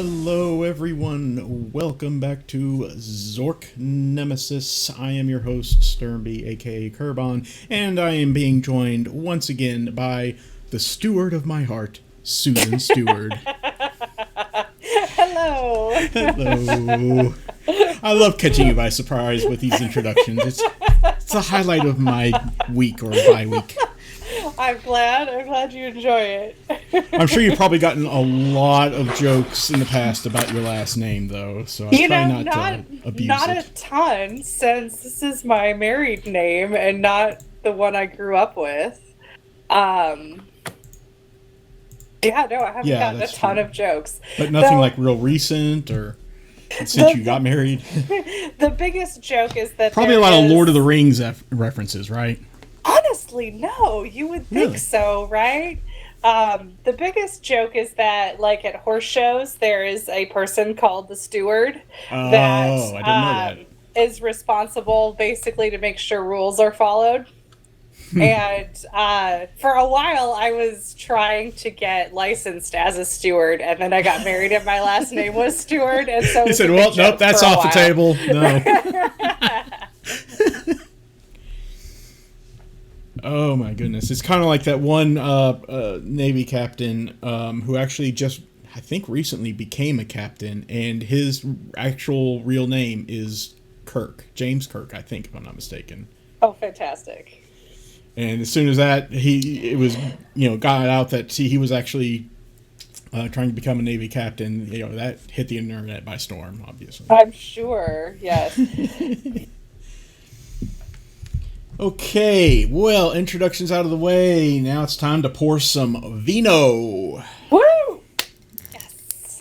Hello everyone, welcome back to Zork Nemesis. I am your host, Sturnby, aka Kerbon, and I am being joined once again by the steward of my heart, Susan Stewart. Hello. Hello. I love catching you by surprise with these introductions. It's the highlight of my week or bye-week. I'm glad you enjoy it. I'm sure you've probably gotten a lot of jokes in the past about your last name, though, so I try not to abuse it. Not a ton, since this is my married name and not the one I grew up with. I haven't gotten a ton of jokes. But nothing like real recent or since you got married? The biggest joke is that probably a lot of Lord of the Rings references, right? Honestly, no. You would think so, right? The biggest joke is that, like, at horse shows, there is a person called the steward that is responsible, basically, to make sure rules are followed. And for a while, I was trying to get licensed as a steward, and then I got married, and my last name was Stewart, and so you said, "Well, nope, that's off the table." No. Oh my goodness! It's kind of like that one Navy captain who actually just, I think, recently became a captain, and his actual real name is Kirk, James Kirk, I think, if I'm not mistaken. Oh, fantastic! And as soon as that got out that he was actually trying to become a Navy captain, that hit the internet by storm, obviously. I'm sure, yes. Okay, well, introductions out of the way. Now it's time to pour some vino. Woo! Yes.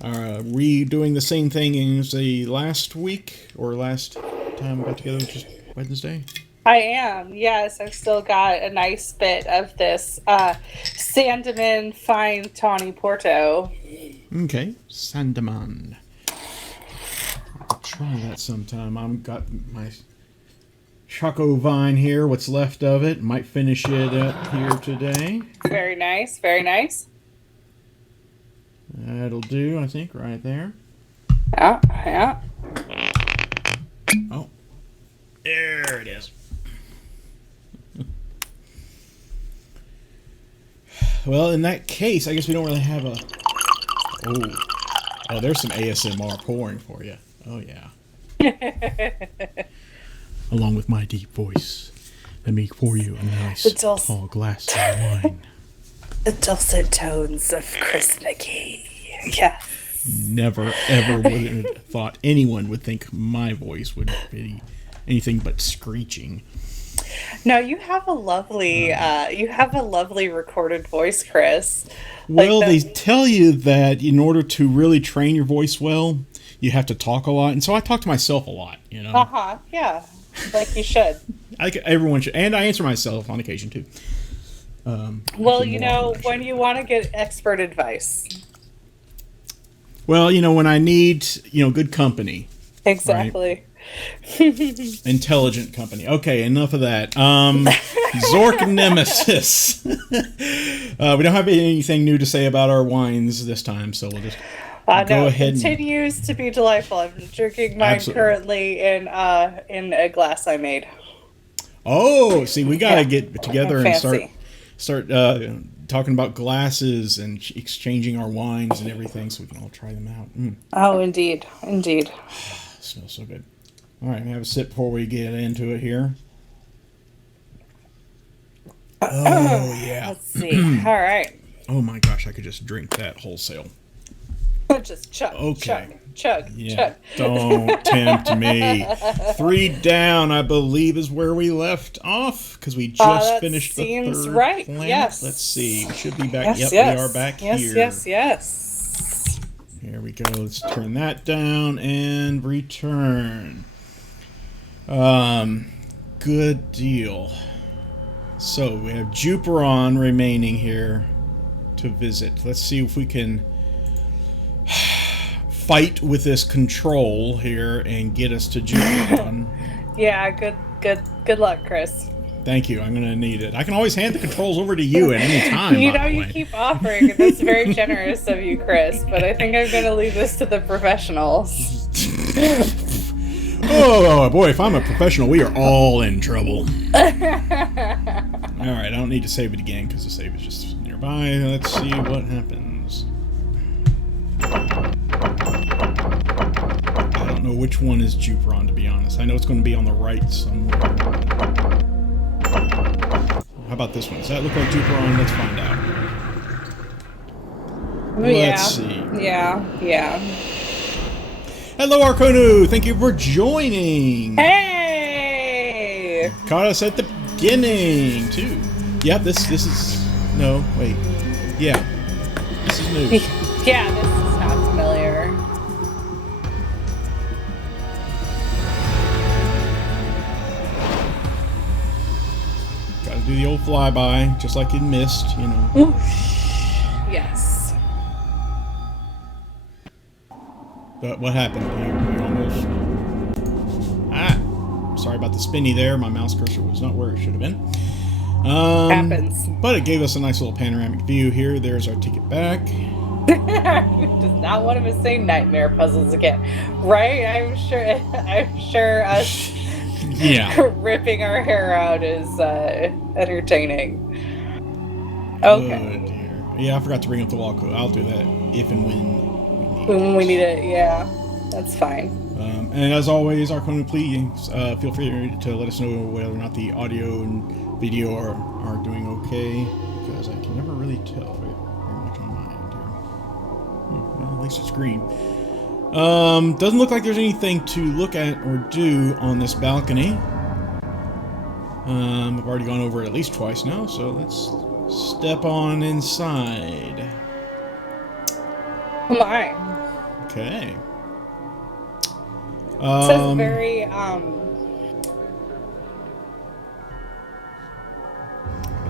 Are we doing the same thing as the last week or last time we got together, which is Wednesday? I am, yes. I've still got a nice bit of this Sandeman Fine Tawny Porto. Okay, Sandeman. I'll try that sometime. I've got my Choco Vine here, what's left of it. Might finish it up here today. Very nice, very nice. That'll do, I think, right there. Yeah. Oh, there it is. Well, in that case, I guess we don't really have a... Oh, there's some ASMR pouring for you. Oh, yeah. Along with my deep voice, let me pour you a nice tall glass of wine. The dulcet tones of Chris McGee. Yes. Never, ever would have thought anyone would think my voice would be anything but screeching. No, you have a lovely recorded voice, Chris. Well, they tell you that in order to really train your voice well, you have to talk a lot, and so I talk to myself a lot. Yeah, like you should. Everyone should, and I answer myself on occasion too. Well, when you want to get expert advice. Well, when I need, good company. Exactly. Right? Intelligent company. Okay, enough of that. Zork Nemesis. We don't have anything new to say about our wines this time, so we'll just go ahead. It continues to be delightful. I'm drinking mine currently in a glass I made. Oh, see, we gotta get together and start talking about glasses and exchanging our wines and everything, so we can all try them out. Oh, indeed. Smells so good. All right, have a sip before we get into it here. Oh, yeah. Let's see. All right. Oh, my gosh, I could just drink that wholesale. Just chug, chug. Don't tempt me. 3 down, I believe, is where we left off, because we just finished the third right. planet. Yes. Let's see. We should be back. Yes, we are back here. Yes. Here we go. Let's turn that down and return. Good deal. So we have Juperon remaining here to visit. Let's see if we can fight with this control here and get us to Juperon. Yeah, good luck, Chris. Thank you. I'm going to need it. I can always hand the controls over to you at any time. You know, you keep offering. That's very generous of you, Chris. But I think I'm going to leave this to the professionals. Oh, boy, if I'm a professional, we are all in trouble. Alright, I don't need to save it again because the save is just nearby. Let's see what happens. I don't know which one is Juperon, to be honest. I know it's going to be on the right somewhere. How about this one? Does that look like Juperon? Let's find out. Let's see. Yeah. Hello, Arconu! Thank you for joining! Hey! Caught us at the beginning, too. Yep, this is... No, wait. Yeah. This is new. Yeah, this is not familiar. Gotta do the old flyby, just like in Mist, you know. Yes. But what happened? You almost... Ah! Sorry about the spinny there. My mouse cursor was not where it should have been. Happens. But it gave us a nice little panoramic view here. There's our ticket back. Does not want to say nightmare puzzles again, right? I'm sure us ripping our hair out is entertaining. Okay. Oh dear. Yeah, I forgot to bring up the wall code. I'll do that if and when we need it. Yeah, that's fine. And as always, Arconu, please feel free to let us know whether or not the audio and video are doing okay, because I can never really tell very much on my end here. Well, at least it's green. Doesn't look like there's anything to look at or do on this balcony. I've already gone over it at least twice now, so let's step on inside. Oh my. Okay. It says very It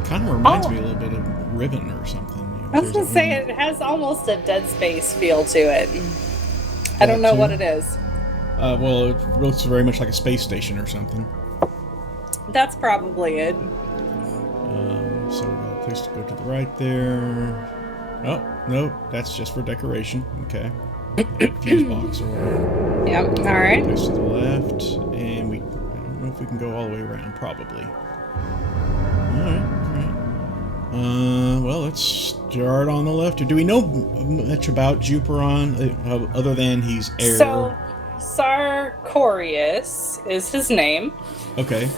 kind of reminds me a little bit of Ribbon or something. You know, I was gonna say it has almost a Dead Space feel to it. I don't know what it is. Well, it looks very much like a space station or something. That's probably it. So we got a place to go to the right there. Oh, no, that's just for decoration. Okay. Fuse box or... Yep, alright. Place to the left, and I don't know if we can go all the way around, probably. Alright. Well, let's start on the left. Do we know much about Juperon, other than he's air? So, Sartorius is his name. Okay.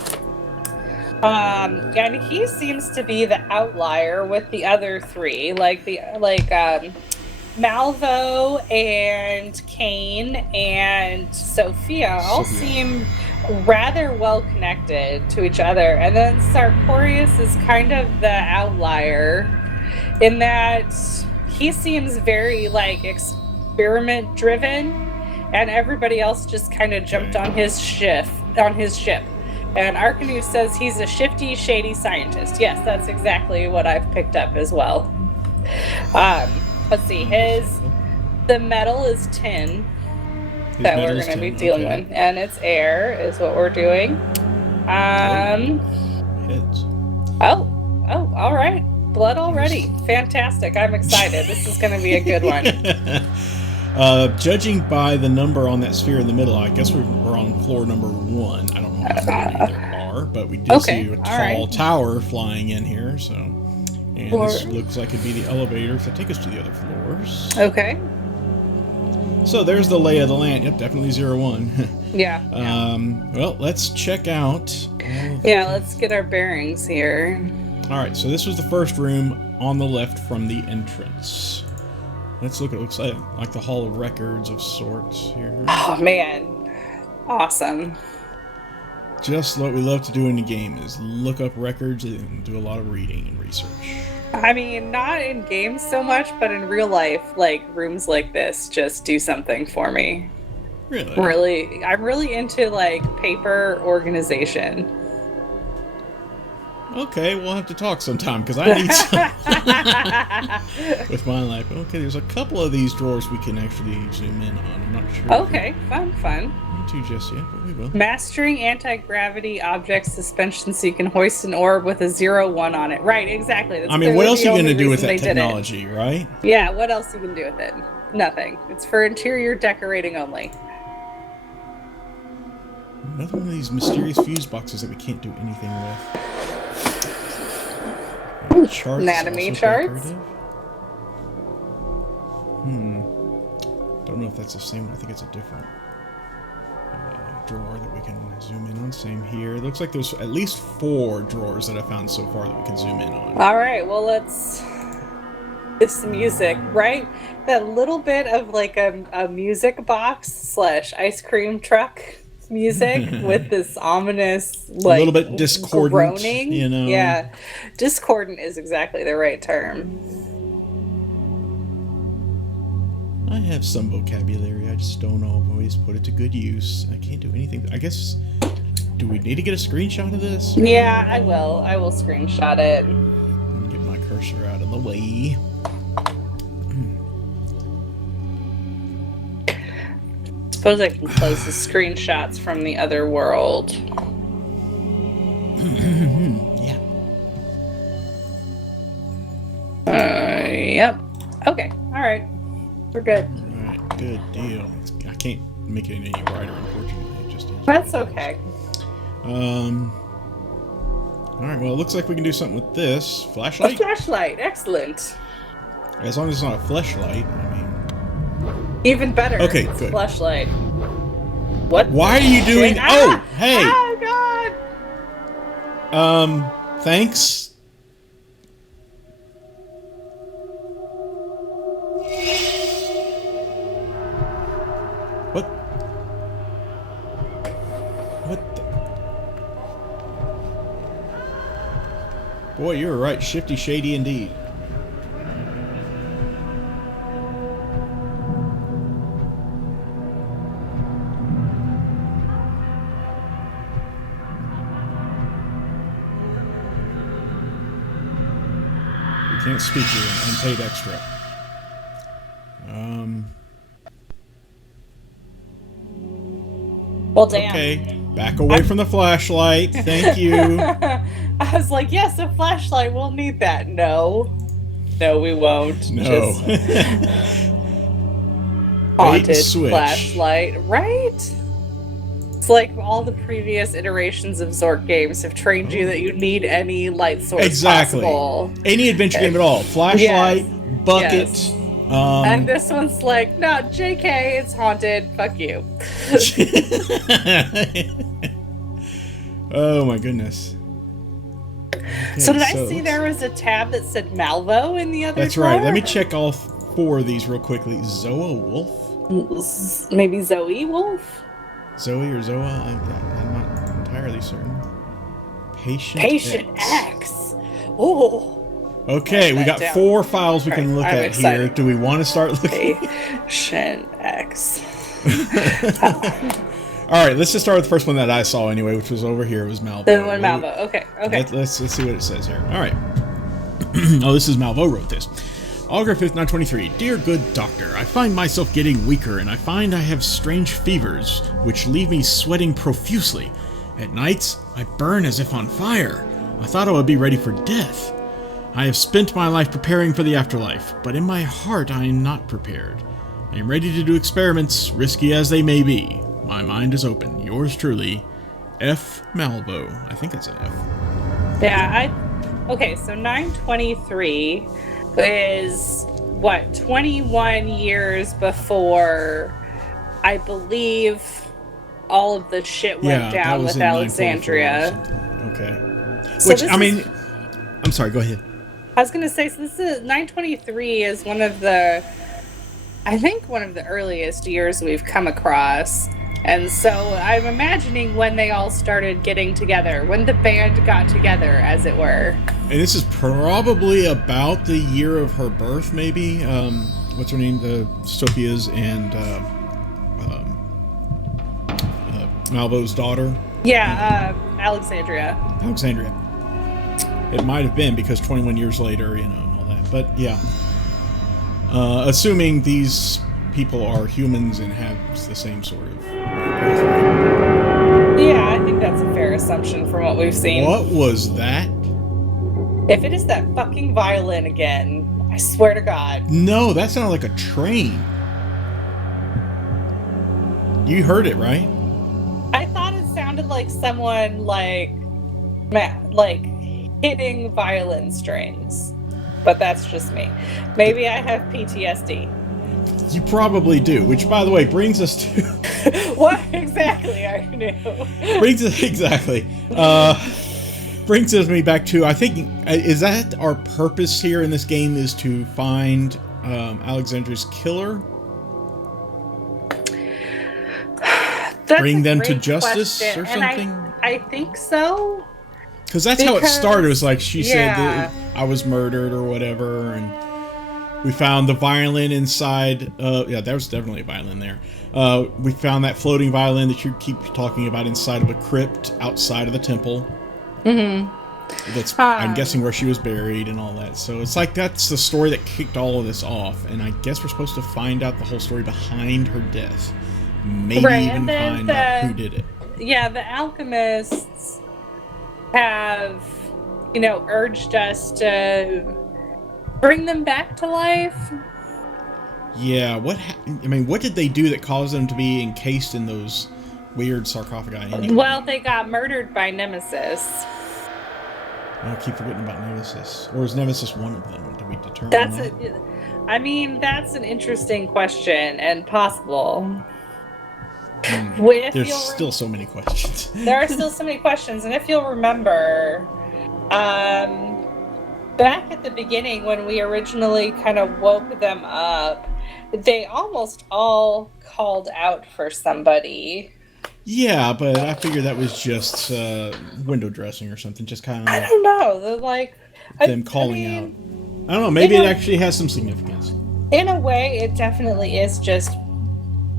And he seems to be the outlier with the other three, Malvo and Kane and Sophia all seem rather well connected to each other. And then Sartorius is kind of the outlier in that he seems very experiment driven, and everybody else just kind of jumped on his ship. And Arcanu says he's a shifty, shady scientist. Yes, that's exactly what I've picked up as well. Let's see, the metal is tin that we're going to be dealing with, and it's air is what we're doing. Heads. Oh, all right. Blood already. Fantastic. I'm excited. This is going to be a good one. Judging by the number on that sphere in the middle, I guess we're on floor number 1. I don't know how many there are, but we did see a tall tower flying in here, so... And this looks like it'd be the elevators that take us to the other floors. Okay. So there's the lay of the land. Yep, definitely 01. Yeah. Well, let's check out... Yeah, let's get our bearings here. Alright, so this was the first room on the left from the entrance. Let's look. It looks like the Hall of Records of sorts here. Oh, man. Awesome. Just what we love to do in the game is look up records and do a lot of reading and research. I mean, not in games so much, but in real life, rooms like this just do something for me. Really? I'm really into paper organization. Okay, we'll have to talk sometime because I need some with my life. Okay, there's a couple of these drawers we can actually zoom in on. I'm not sure. Okay, fun. Not too just yet, but we will. Mastering anti-gravity object suspension so you can hoist an orb with a 0-1 on it. Right, exactly. That's what else are you going to do with that technology, right? Yeah, what else you can do with it? Nothing. It's for interior decorating only. Another one of these mysterious fuse boxes that we can't do anything with. Charts, anatomy charts. Don't know if that's the same one. I think it's a different drawer that we can zoom in on. Same here. It looks like there's at least 4 drawers that I found so far that we can zoom in on. All right, well, let's... This music, right? That little bit of like a music box / ice cream truck music with this ominous, like, a little bit discordant, groaning. You know? Yeah, discordant is exactly the right term. I have some vocabulary. I just don't always put it to good use. I can't do anything. I guess. Do we need to get a screenshot of this? Yeah, I will. I will screenshot it. Get my cursor out of the way. Suppose I can close the screenshots from the other world. Yeah. Yep. Okay. All right. We're good. All right. Good deal. I can't make it any brighter, unfortunately. It just is. That's okay. All right. Well, it looks like we can do something with this flashlight. A flashlight. Excellent. As long as it's not a fleshlight. I mean. Even better. Okay, it's good. A flashlight. What? Why are you doing? Oh, hey. Oh God. Thanks. What? What the? Boy, you were right. Shifty, shady indeed. Can't speak to you. Unpaid extra. Well, damn. Okay. Back away from the flashlight. Thank you. I was like, yes, a flashlight. We'll need that. No. No, we won't. No. Haunted flashlight. Right? It's like all the previous iterations of Zork games have trained you that you need any light source possible. Any adventure game at all. Flashlight, bucket. Yes. And this one's like, no, JK, it's haunted. Fuck you. Oh my goodness. Okay, so did I see there was a tab that said Malvo in the other That's drawer? right. Let me check all 4 of these real quickly. Zoa Wolf? Maybe Zoe Wolf? Zoe or Zoa? I'm not entirely certain. Patient X. Oh. Okay, we got 4 files we can look at here. Do we want to start looking? Patient X. All right, let's just start with the first one that I saw anyway, which was over here. It was Malvo. The one Malvo. Okay. Let's see what it says here. All right. Oh, this is Malvo wrote this. August 5th, 923. Dear good doctor, I find myself getting weaker, and I find I have strange fevers, which leave me sweating profusely. At nights, I burn as if on fire. I thought I would be ready for death. I have spent my life preparing for the afterlife, but in my heart I am not prepared. I am ready to do experiments, risky as they may be. My mind is open. Yours truly, F. Malvo. I think it's an F. Yeah, okay, so 923 is, 21 years before, I believe, all of the shit went down with Alexandria. Okay. So I'm sorry, go ahead. I was going to say, so this is 923 is one of the earliest years we've come across. And so I'm imagining when they all started getting together, when the band got together, as it were. And this is probably about the year of her birth, maybe. What's her name? The Sophia's and Malvo's daughter. Yeah, Alexandria. It might have been because 21 years later, you know, and all that. But yeah, assuming these people are humans and have the same sort of birthright. Yeah, I think that's a fair assumption from what we've seen. What was that? If it is that fucking violin again, I swear to God. No, that sounded like a train. You heard it, right? I thought it sounded like someone like hitting violin strings. But that's just me. Maybe I have PTSD. You probably do, which, by the way, brings us to... What exactly are you new? Brings us me back to, I think, is that our purpose here in this game, is to find Alexandra's killer? Bring them to justice or something? I think so. Because that's how it started. It was like she said that I was murdered or whatever, and we found the violin inside. Yeah, there was definitely a violin there. We found that floating violin that you keep talking about inside of a crypt outside of the temple. Mm-hmm. That's, I'm guessing, where she was buried and all that. So it's like that's the story that kicked all of this off, and I guess we're supposed to find out the whole story behind her death. Maybe even find out who did it. Yeah, the alchemists have, you know, urged us to bring them back to life. Yeah, what did they do that caused them to be encased in those weird sarcophagi anyway? Well, they got murdered by Nemesis. I keep forgetting about Nemesis. Or is Nemesis one of them? Did we determine that? I mean, that's an interesting question and possible. There's still so many questions. There are still so many questions, and if you'll remember, back at the beginning when we originally kind of woke them up, they almost all called out for somebody. Yeah, but I figured that was just window dressing or something. Just kind of. I don't know. Them calling out. I don't know. Maybe it actually has some significance. In a way, it definitely is just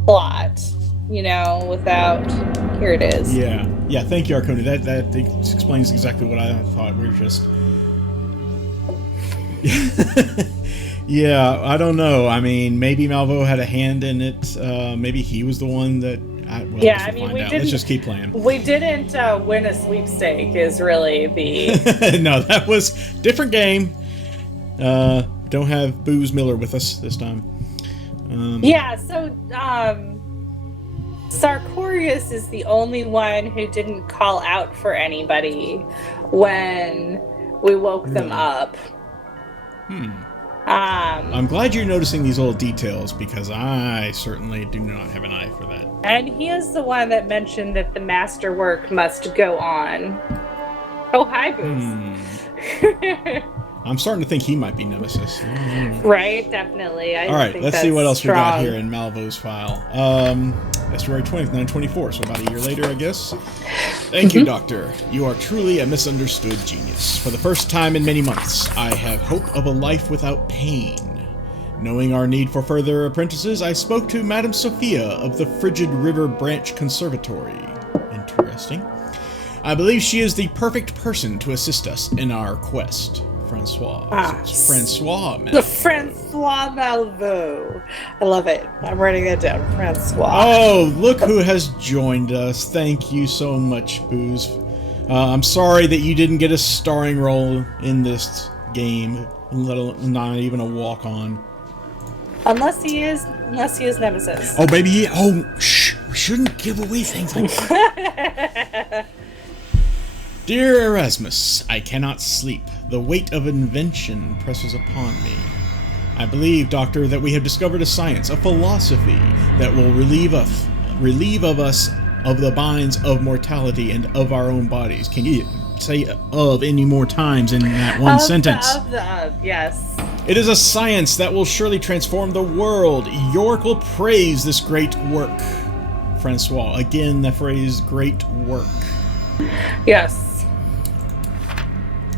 plot. You know, without... Here it is. Yeah. Yeah, thank you, Arconi. That explains exactly what I thought. We were just... Yeah, I don't know. I mean, maybe Malvo had a hand in it. Maybe he was the one that... yeah, I mean, let's just keep playing. We didn't win a sweepstake, is really the... No, that was different game. Don't have Booze Miller with us this time. Yeah, so... Sartorius is the only one who didn't call out for anybody when we woke them up. I'm glad you're noticing these little details, because I certainly do not have an eye for that. And he is the one that mentioned that the masterwork must go on. Oh, hi, Boots. I'm starting to think he might be Nemesis. Right, definitely. All right, let's see what else we got here in Malvo's file. February 20th, 924, so about a year later, I guess. Thank you, Doctor. You are truly a misunderstood genius. For the first time in many months, I have hope of a life without pain. Knowing our need for further apprentices, I spoke to Madame Sophia of the Frigid River Branch Conservatory. Interesting. I believe she is the perfect person to assist us in our quest. Francois. Francois Malvo. The Francois Malvo. I love it. I'm writing that down. Francois. Oh, look who has joined us. Thank you so much, Booze. I'm sorry that you didn't get a starring role in this game, let alone not even a walk-on. Unless he is Nemesis. Oh, baby. Oh, shh. We shouldn't give away things like that. Dear Erasmus, I cannot sleep. The weight of invention presses upon me. I believe, Doctor, that we have discovered a science, a philosophy, that will relieve us of the binds of mortality and of our own bodies. Can you say "of" any more times in that one sentence? Yes. It is a science that will surely transform the world. York will praise this great work. Francois, again, the phrase "great work." Yes.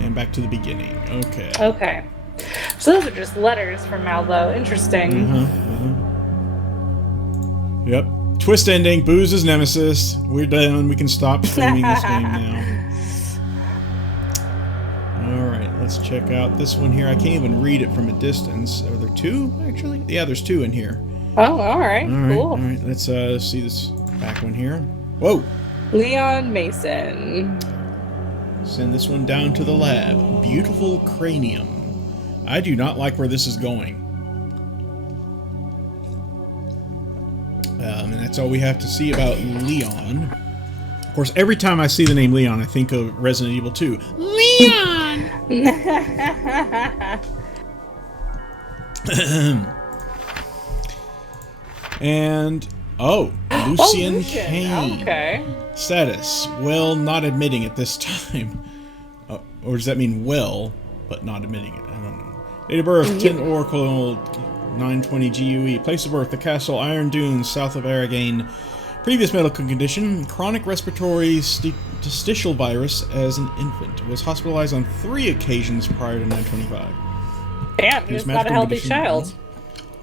And back to the beginning. Okay. Okay. So those are just letters from Malvo. Interesting. Yep. Twist ending. Booze is Nemesis. We're done. We can stop streaming this game now. let's check out this one here. I can't even read it from a distance. Are there two, actually? Yeah, there's two in here. Oh, all right. Cool. All right. Let's see this back one here. Whoa. Leon Mason. Send this one down to the lab. Beautiful cranium. I do not like where this is going. And that's all we have to see about Leon. Of course, every time I see the name Leon, I think of Resident Evil 2. Leon! And, Lucian Kane. Okay. Status, well, not admitting it this time. Or does that mean well, but not admitting it? I don't know. Date of birth, 10 Oracle, 920 GUE. Place of birth, the castle, Iron Dunes, south of Aragane. Previous medical condition, chronic respiratory statistical virus as an infant. Was hospitalized on 3 occasions prior to 925. Damn, he was not a healthy child.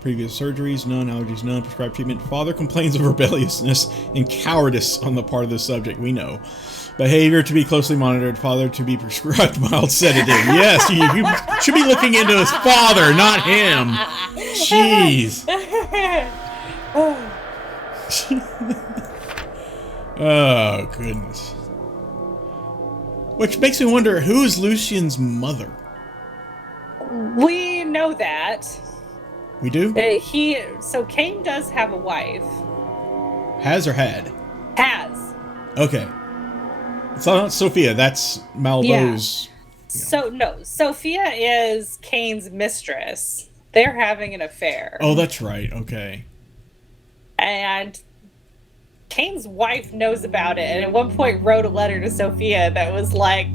Previous surgeries, none. Allergies, none. Prescribed treatment. Father complains of rebelliousness and cowardice on the part of the subject. We know. Behavior to be closely monitored. Father to be prescribed mild sedative. Yes, you should be looking into his father, not him. Jeez. Oh, goodness. Which makes me wonder, who is Lucian's mother? We know that. We do? So Kane does have a wife. Has or had? Has. Okay. It's not Sophia, that's Malvo's. Yeah. So, no, Sophia is Kane's mistress. They're having an affair. Oh, that's right, okay. And Kane's wife knows about it, and at one point wrote a letter to Sophia that was like,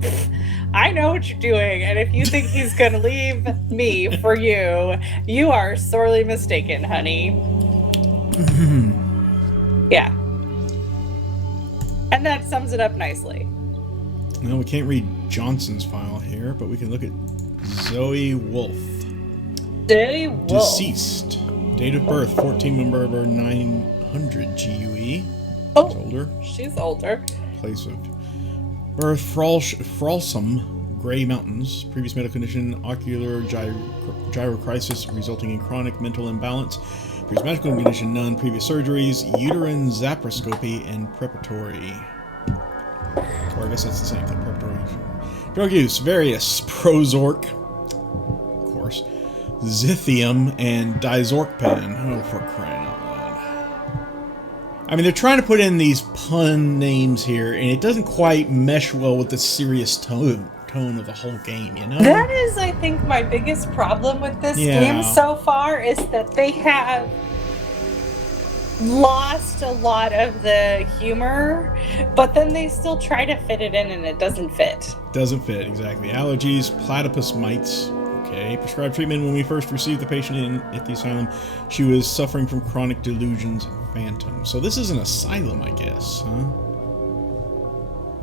I know what you're doing, and if you think he's going to leave me for you, you are sorely mistaken, honey. Yeah. And that sums it up nicely. Well, we can't read Johnson's file here, but we can look at Zoe Wolf. Zoe Wolf. Deceased. Date of birth, 14 November 900 GUE. Oh, she's older. She's older. Place of birth, Fralsum, Grey Mountains. Previous medical condition, ocular gyrocrisis resulting in chronic mental imbalance. Previous medical condition, none. Previous surgeries, uterine zaproscopy, and preparatory. Or I guess that's the same thing, preparatory. Drug use, various. Prozork, of course. Zithium, and Dizorkpen. Oh, for crying out loud. I mean, they're trying to put in these pun names here, and it doesn't quite mesh well with the serious tone of the whole game, you know? That is, I think, my biggest problem with this game so far, is that they have lost a lot of the humor, but then they still try to fit it in, and it doesn't fit. Doesn't fit, exactly. Allergies, platypus mites. Okay, prescribed treatment when we first received the patient in at the asylum. She was suffering from chronic delusions and phantoms. So this is an asylum, I guess, huh?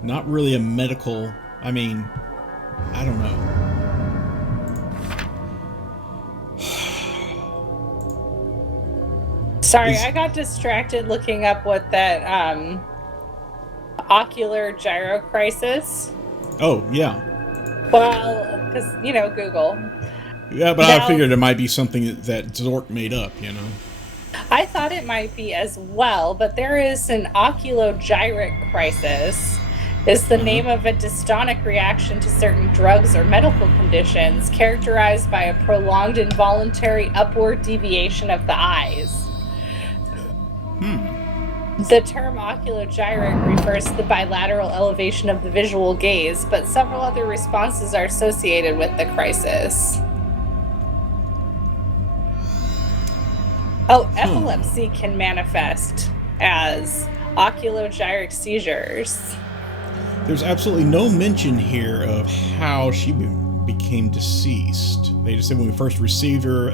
Not really a medical... I mean, I don't know. Sorry, I got distracted looking up what that ocular gyrocrisis. Oh, yeah. Well, because, Google. Yeah, but I figured it might be something that Zork made up, you know. I thought it might be as well, but there is an oculogyric crisis. Is the name of a dystonic reaction to certain drugs or medical conditions characterized by a prolonged involuntary upward deviation of the eyes. The term oculogyric refers to the bilateral elevation of the visual gaze, but several other responses are associated with the crisis. Oh, epilepsy can manifest as oculogyric seizures. There's absolutely no mention here of how she became deceased. They just said when we first received her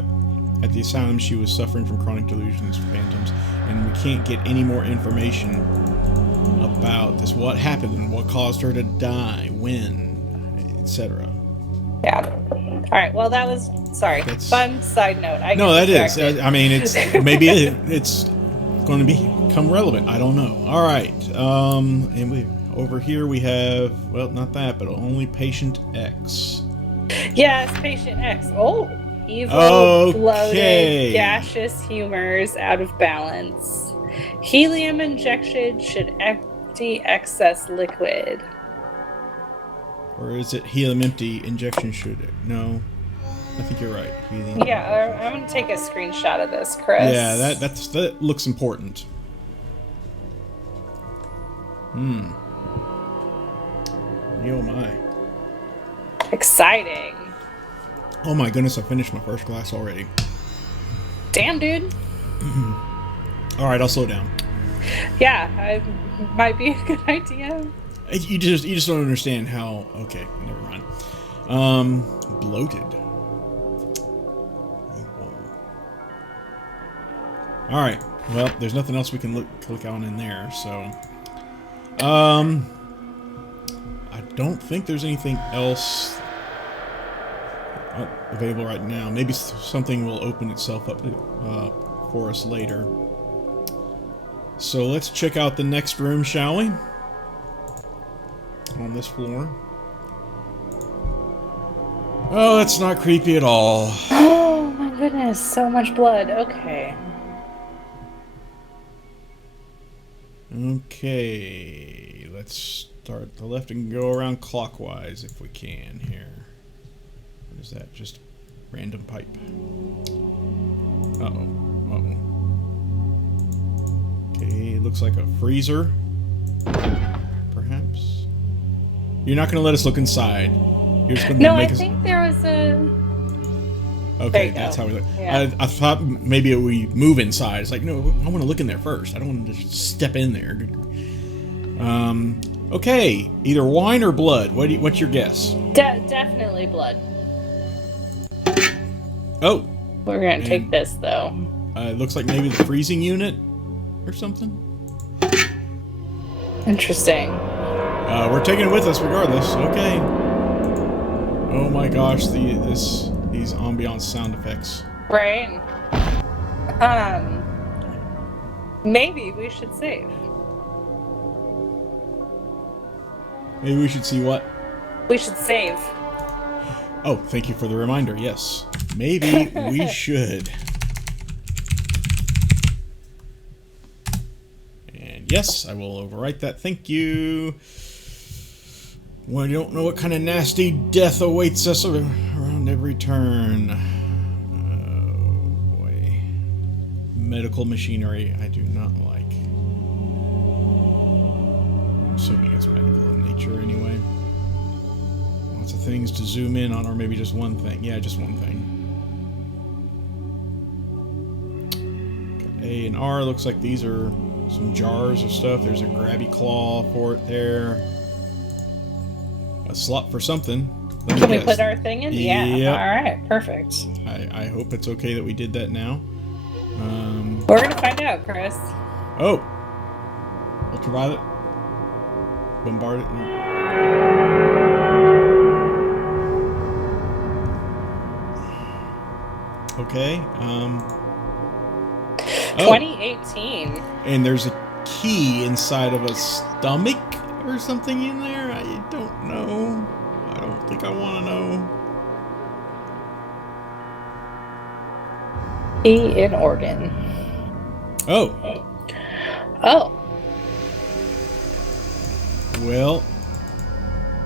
at the asylum, she was suffering from chronic delusions, phantoms, and we can't get any more information about this. What happened and what caused her to die, when, etc. Yeah. All right. Well, that was fun side note. That is. I mean, it's maybe it's going to become relevant. I don't know. All right. And over here we have, well, not that, but only patient X. Yes, Patient X. Oh, evil, Okay. bloated, gaseous humors out of balance. Helium injection should empty excess liquid. Or is it helium empty injection should? No. I think you're right. Helium. Yeah, I'm going to take a screenshot of this, Chris. Yeah, that looks important. Oh my. Exciting. Oh my goodness, I finished my first glass already. Damn, dude. Alright, I'll slow down. Yeah, it might be a good idea. You just don't understand how... Okay, never mind. Bloated. Alright, well, there's nothing else we can click on in there, so... I don't think there's anything else available right now. Maybe something will open itself up for us later. So let's check out the next room, shall we? On this floor. Oh, that's not creepy at all. Oh my goodness, so much blood. Okay. Okay, let's start at the left and go around clockwise if we can here. What is that? Just random pipe. Uh-oh. Uh-oh. Okay, it looks like a freezer. Perhaps? You're not going to let us look inside. You're just going to make us... No, I think there was a... Okay, that's how we look. Yeah. I thought maybe we move inside. It's like, no, I want to look in there first. I don't want to just step in there. Okay, either wine or blood. What's your guess? Definitely blood. Oh. We're going to take this, though. It looks like maybe the freezing unit or something. Interesting. We're taking it with us regardless. Okay. Oh my gosh, these ambiance sound effects. Right. Maybe we should save. Maybe we should see what? We should save. Oh, thank you for the reminder. Yes. Maybe we should. And yes, I will overwrite that. Thank you. Well, you don't know what kind of nasty death awaits us around every turn. Oh, boy. Medical machinery I do not like. I'm assuming it's medical in nature anyway. Lots of things to zoom in on, or maybe just one thing. Yeah, just one thing. Got A and R. Looks like these are some jars of stuff. There's a grabby claw for it there. A slot for something. Can we put our thing in? Yeah. Yep. All right. Perfect. I hope it's okay that we did that now. We're going to find out, Chris. Oh. Ultraviolet. Bombard it. Okay. 2018. And there's a key inside of a stomach or something in there? I don't know. I don't think I want to know. Key in organ. Oh. Oh. Well,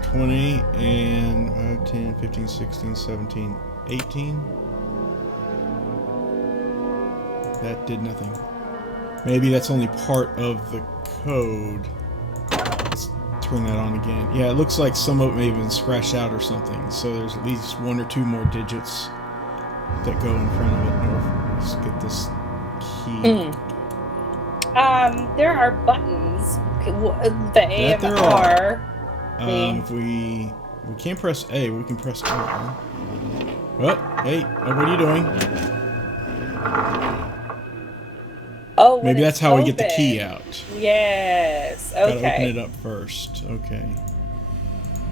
20 and 5, 10, 15, 16, 17, 18. That did nothing. Maybe that's only part of the code. Let's turn that on again. Yeah, it looks like some of it may have been scratched out or something. So there's at least 1 or 2 more digits that go in front of it. Let's get this key. There are buttons. The A and the R. If we can't press A, we can press R. What? Hey, what are you doing? Oh, maybe that's how we get the key out. Yes. Okay. Gotta open it up first. Okay.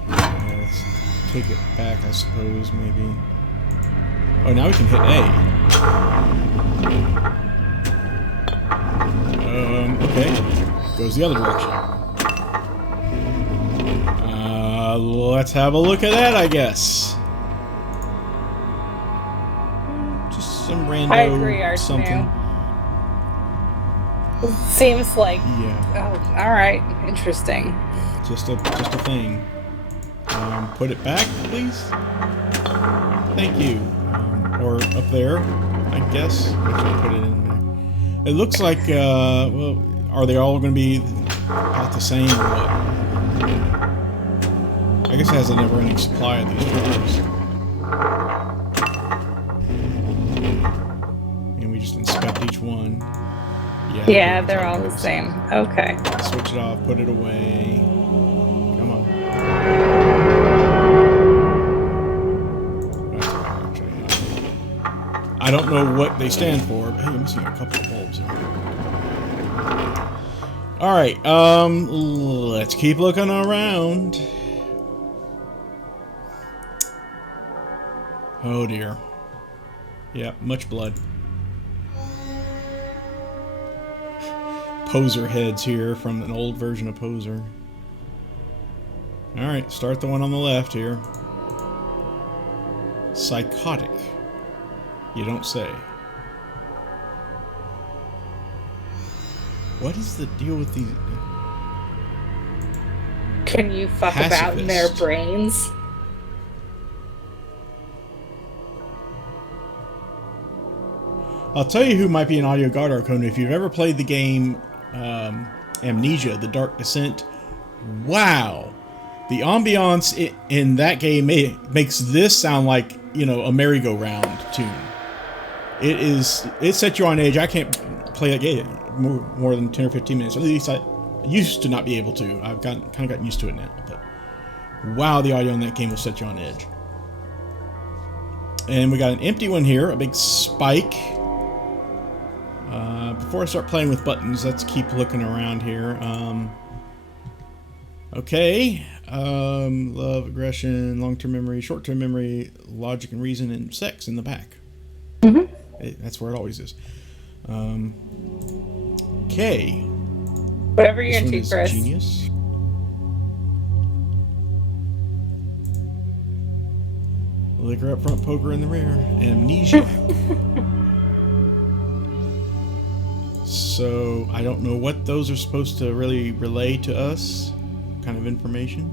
Let's take it back, I suppose, maybe. Oh, now we can hit A. Okay. Goes the other direction. Let's have a look at that, I guess. some random I agree, something. Seems like... Yeah. Oh, all right. Interesting. Just a thing. Put it back, please. Thank you. Or up there, I guess. Actually, put it in there. It looks like, well, are they all going to be about the same or what? I guess it has a never-ending supply of these drawers. And we just inspect each one. Yeah, they're all the same. Okay. Switch it off, put it away. Come on. I don't know what they stand for, but hey, I'm missing a couple of bulbs here. Alright, let's keep looking around. Oh dear. Yeah, much blood. Poser heads here from an old version of Poser. Alright, start the one on the left here. Psychotic. You don't say. What is the deal with these? Can you fuck about in their brains? I'll tell you who might be an audio guard arcona. If you've ever played the game Amnesia, The Dark Descent, wow. The ambiance in that game makes this sound like, you know, a merry-go-round tune. It sets you on edge. I can't play that game more than 10 or 15 minutes. At least I used to not be able to. I've kind of gotten used to it now. But wow, the audio in that game will set you on edge. And we got an empty one here, a big spike. Before I start playing with buttons, let's keep looking around here. Okay. Love, aggression, long-term memory, short-term memory, logic and reason, and sex in the back. Mm-hmm. That's where it always is. Okay. Whatever you're into, Chris. Genius. Liquor up front, poker in the rear. Amnesia. So, I don't know what those are supposed to really relay to us. What kind of information?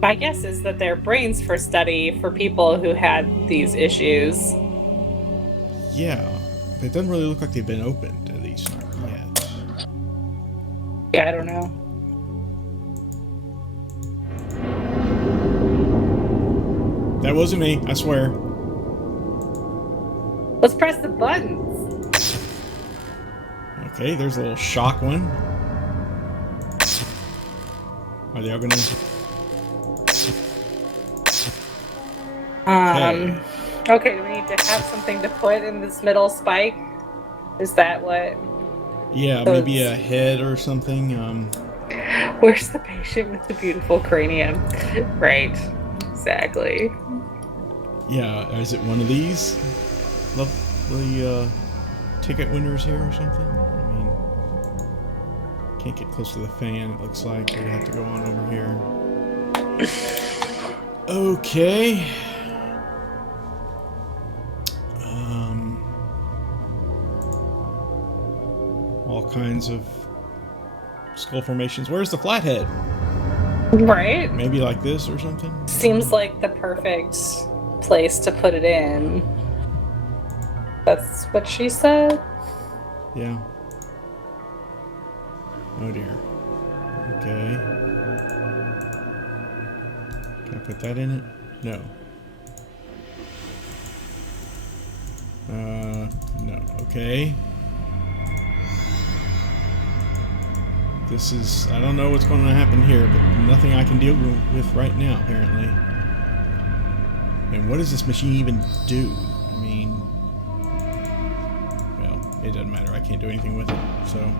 My guess is that they're brains for study for people who had these issues. Yeah. It doesn't really look like they've been opened, at least not yet. Yeah, I don't know. That wasn't me, I swear. Let's press the buttons. Okay, there's a little shock one. Are they all gonna... Okay, we need to have something to put in this middle spike. Is that what? Yeah, maybe a head or something. Where's the patient with the beautiful cranium? Right, exactly. Yeah, is it one of these lovely ticket winners here or something? I mean, can't get close to the fan, it looks like. We have to go on over here. Okay. All kinds of skull formations. Where's the flathead? Right. Maybe like this or something? Seems like the perfect place to put it in. That's what she said? Yeah. Oh dear. Okay. Can I put that in it? No. No. Okay. This is... I don't know what's going to happen here, but nothing I can deal with right now, apparently. And what does this machine even do? I mean... Well, it doesn't matter. I can't do anything with it, so...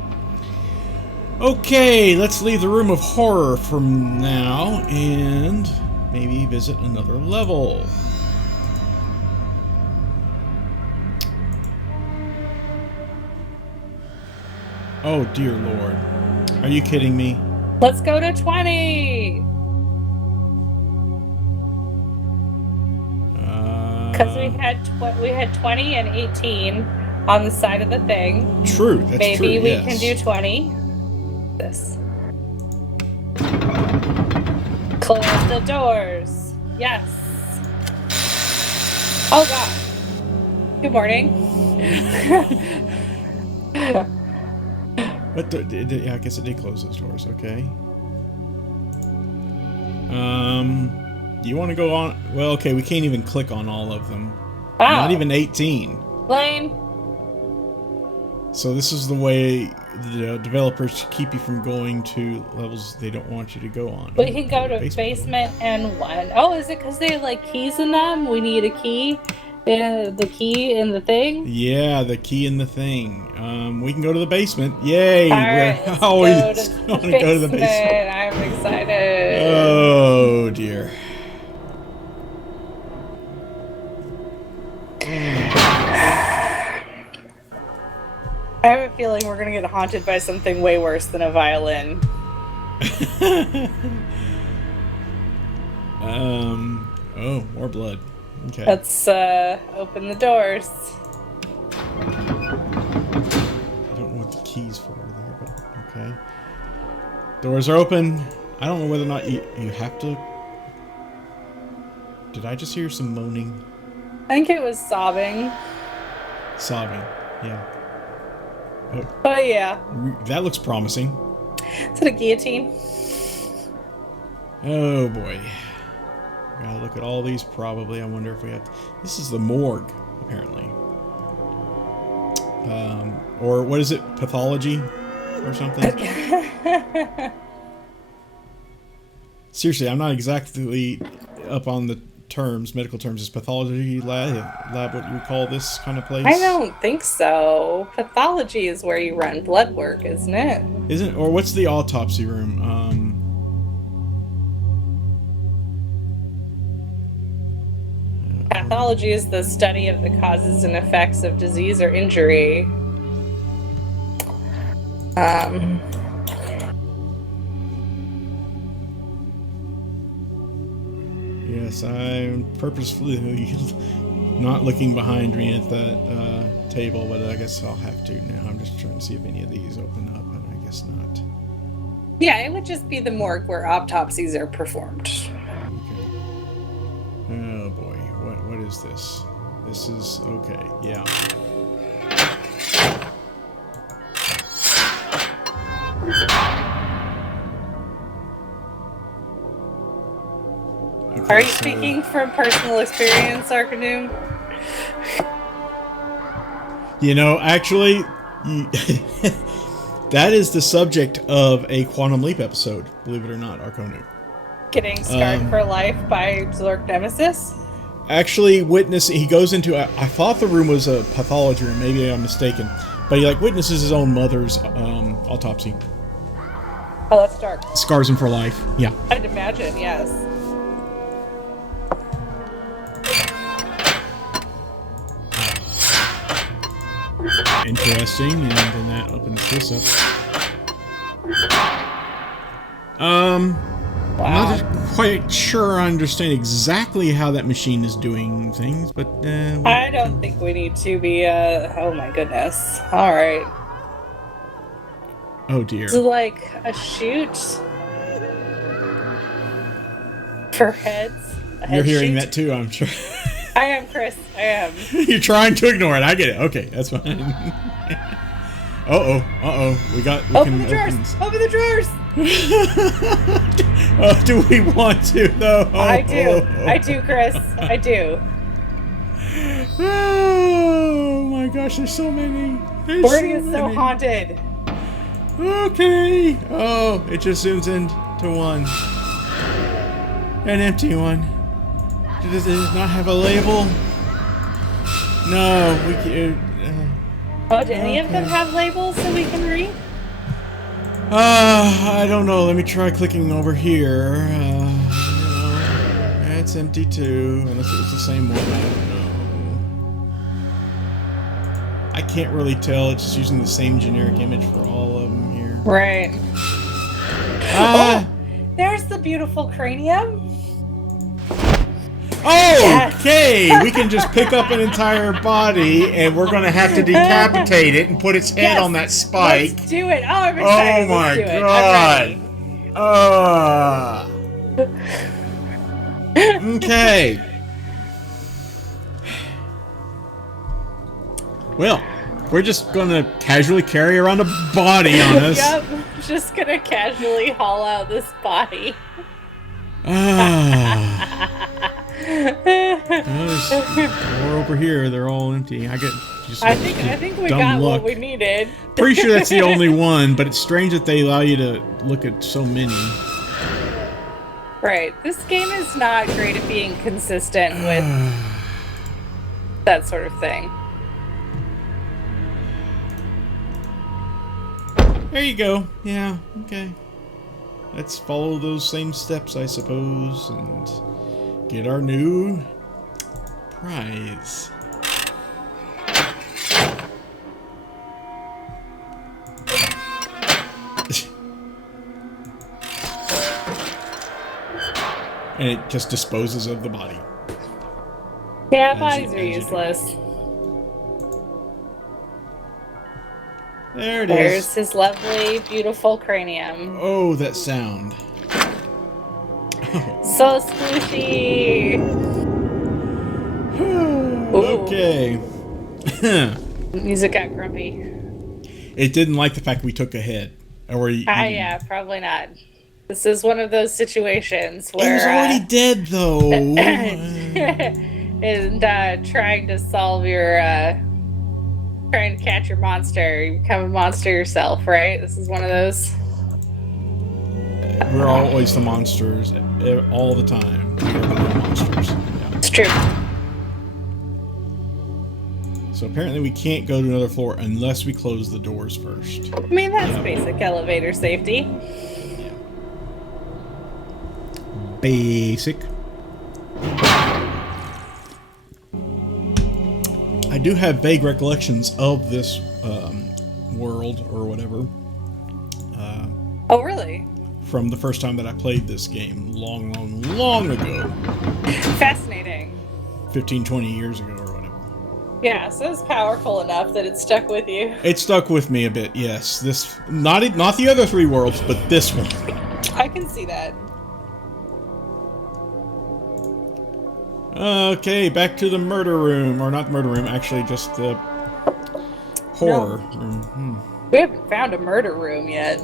Okay, let's leave the room of horror for now, and maybe visit another level. Oh, dear Lord. Are you kidding me? Let's go to 20! Because we had 20 and 18 on the side of the thing. True, that's Maybe true. we yes. can do 20. This. Close the doors. Yes. Oh God. Good morning. But I guess it did close those doors. Okay. You want to go on? Well, okay, we can't even click on all of them. Wow. Not even 18. Lane. So this is the way the developers keep you from going to levels they don't want you to go on. We can go to basement and 1. Oh, is it because they have like keys in them? We need a key. The key in the thing? Yeah, the key in the thing. We can go to the basement. Yay! All right, We're always going to go to the basement. I'm excited. Oh dear. I have a feeling we're gonna get haunted by something way worse than a violin. Oh, more blood. Okay. Let's open the doors. I don't know what the key's for there, but okay. Doors are open. I don't know whether or not you have to. Did I just hear some moaning? I think it was sobbing. Sobbing. Yeah. Oh yeah. That looks promising. Is it a guillotine? Oh boy. Gotta look at all these probably. I wonder if we have to... This is the morgue, apparently. Or what is it? Pathology? Or something? Seriously, I'm not exactly up on the terms, medical terms. Is pathology lab what you would call this kind of place? I don't think so. Pathology is where you run blood work, isn't it? Isn't, or what's the autopsy room? Pathology is the study of the causes and effects of disease or injury. Yes, I'm purposefully not looking behind me at that table, but I guess I'll have to now. I'm just trying to see if any of these open up, and I guess not. Yeah, it would just be the morgue where autopsies are performed. Okay. Oh boy, what is this? This is okay. Yeah. Okay, are you speaking from personal experience, Arcanum? You know, actually, that is the subject of a Quantum Leap episode, believe it or not, Arconu. Getting scarred for life by Zork Nemesis? Actually, he goes into, I thought the room was a pathology room, maybe I'm mistaken, but he witnesses his own mother's autopsy. Oh, that's dark. Scars him for life, yeah. I'd imagine, yes. Interesting, and then that opens this up. I'm not quite sure I understand exactly how that machine is doing things, but I don't think we need to be oh my goodness. Alright. Oh dear. It's like a chute for heads. You're hearing that too, I'm sure. I am, Chris. I am. You're trying to ignore it. I get it. Okay, that's fine. Uh-oh. Open the drawers! Open the drawers! Do we want to, though? I do. I do, Chris. I do. Oh, my gosh, there's so many. We're gonna get so haunted. Okay. Oh, it just zooms into one. An empty one. Does it not have a label? No, we can't. Oh, do any of them have labels so we can read? I don't know. Let me try clicking over here. It's empty too, unless it was the same one. I don't know. I can't really tell. It's just using the same generic image for all of them here. Right. Oh, there's the beautiful cranium. Okay, we can just pick up an entire body, and we're going to have to decapitate it and put its head on that spike. Let's do it. Oh, I'm excited. Oh my Let's do God. Okay. Well, we're just going to casually carry around a body on us. Yep, just going to casually haul out this body. There's more over here. They're all empty. I think we got what we needed. Pretty sure that's the only one, but it's strange that they allow you to look at so many. Right. This game is not great at being consistent with that sort of thing. There you go. Yeah, okay. Let's follow those same steps, I suppose, and get our new prize. And it just disposes of the body. Yeah, bodies are useless. There it There's is. his lovely, beautiful cranium. Oh, that sound. So squishy. Okay. Music got grumpy. It didn't like the fact we took a hit. Yeah, probably not. This is one of those situations where... He was already dead, though. and trying to solve your... trying to catch your monster. You become a monster yourself, right? This is one of those. We're always the monsters, all the time. We're the monsters. Yeah. It's true. So apparently we can't go to another floor unless we close the doors first. I mean, that's basic elevator safety. Yeah. Basic. I do have vague recollections of this world or whatever. Oh, really? From the first time that I played this game, long ago. Fascinating. 15, 20 years ago or whatever. Yeah, so it's powerful enough that it stuck with you. It stuck with me a bit, yes. This, not the other three worlds, but this one. I can see that. Okay, back to the murder room. Or not the murder room, actually just the horror room. We haven't found a murder room yet.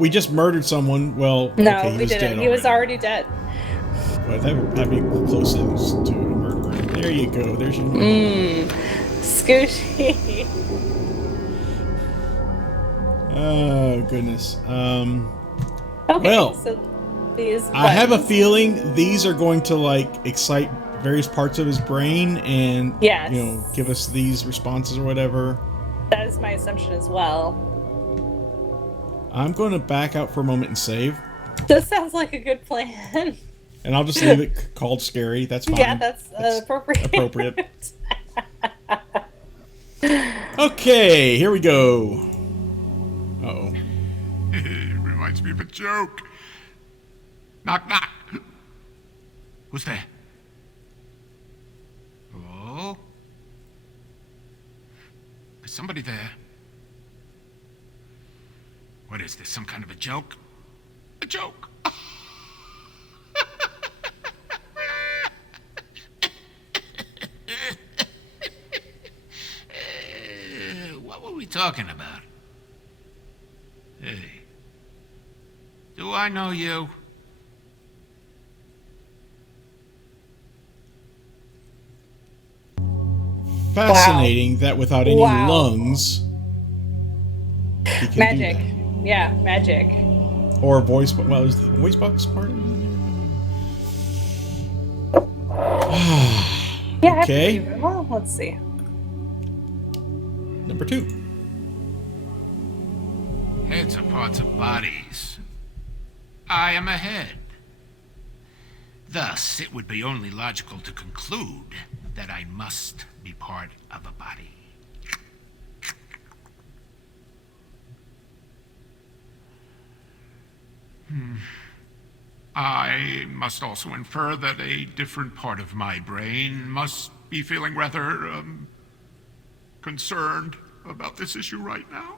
We just murdered someone. Well, no, okay, we didn't. He was already dead. But that'd be close to a murder room. There you go. There's your Scooshy. Oh, goodness. Okay, well, so these I have a feeling these are going to, like, excite various parts of his brain and, yes, you know, give us these responses or whatever. That is my assumption as well. I'm going to back out for a moment and save. This sounds like a good plan. And I'll just leave it called scary. That's fine. Yeah, that's appropriate. Okay, here we go. Uh-oh. It reminds me of a joke. Knock, knock. Who's there? Oh? Is somebody there? What is this, some kind of a joke? A joke! What were we talking about? Hey. Do I know you? Fascinating that without any lungs, he can magic. do that. Yeah, magic. Or voice. Well, is the voice box part of it? Yeah. Okay. Well, let's see. Number 2. Heads are parts of bodies. I am a head. Thus, it would be only logical to conclude that I must be part of a body. I must also infer that a different part of my brain must be feeling rather, concerned about this issue right now.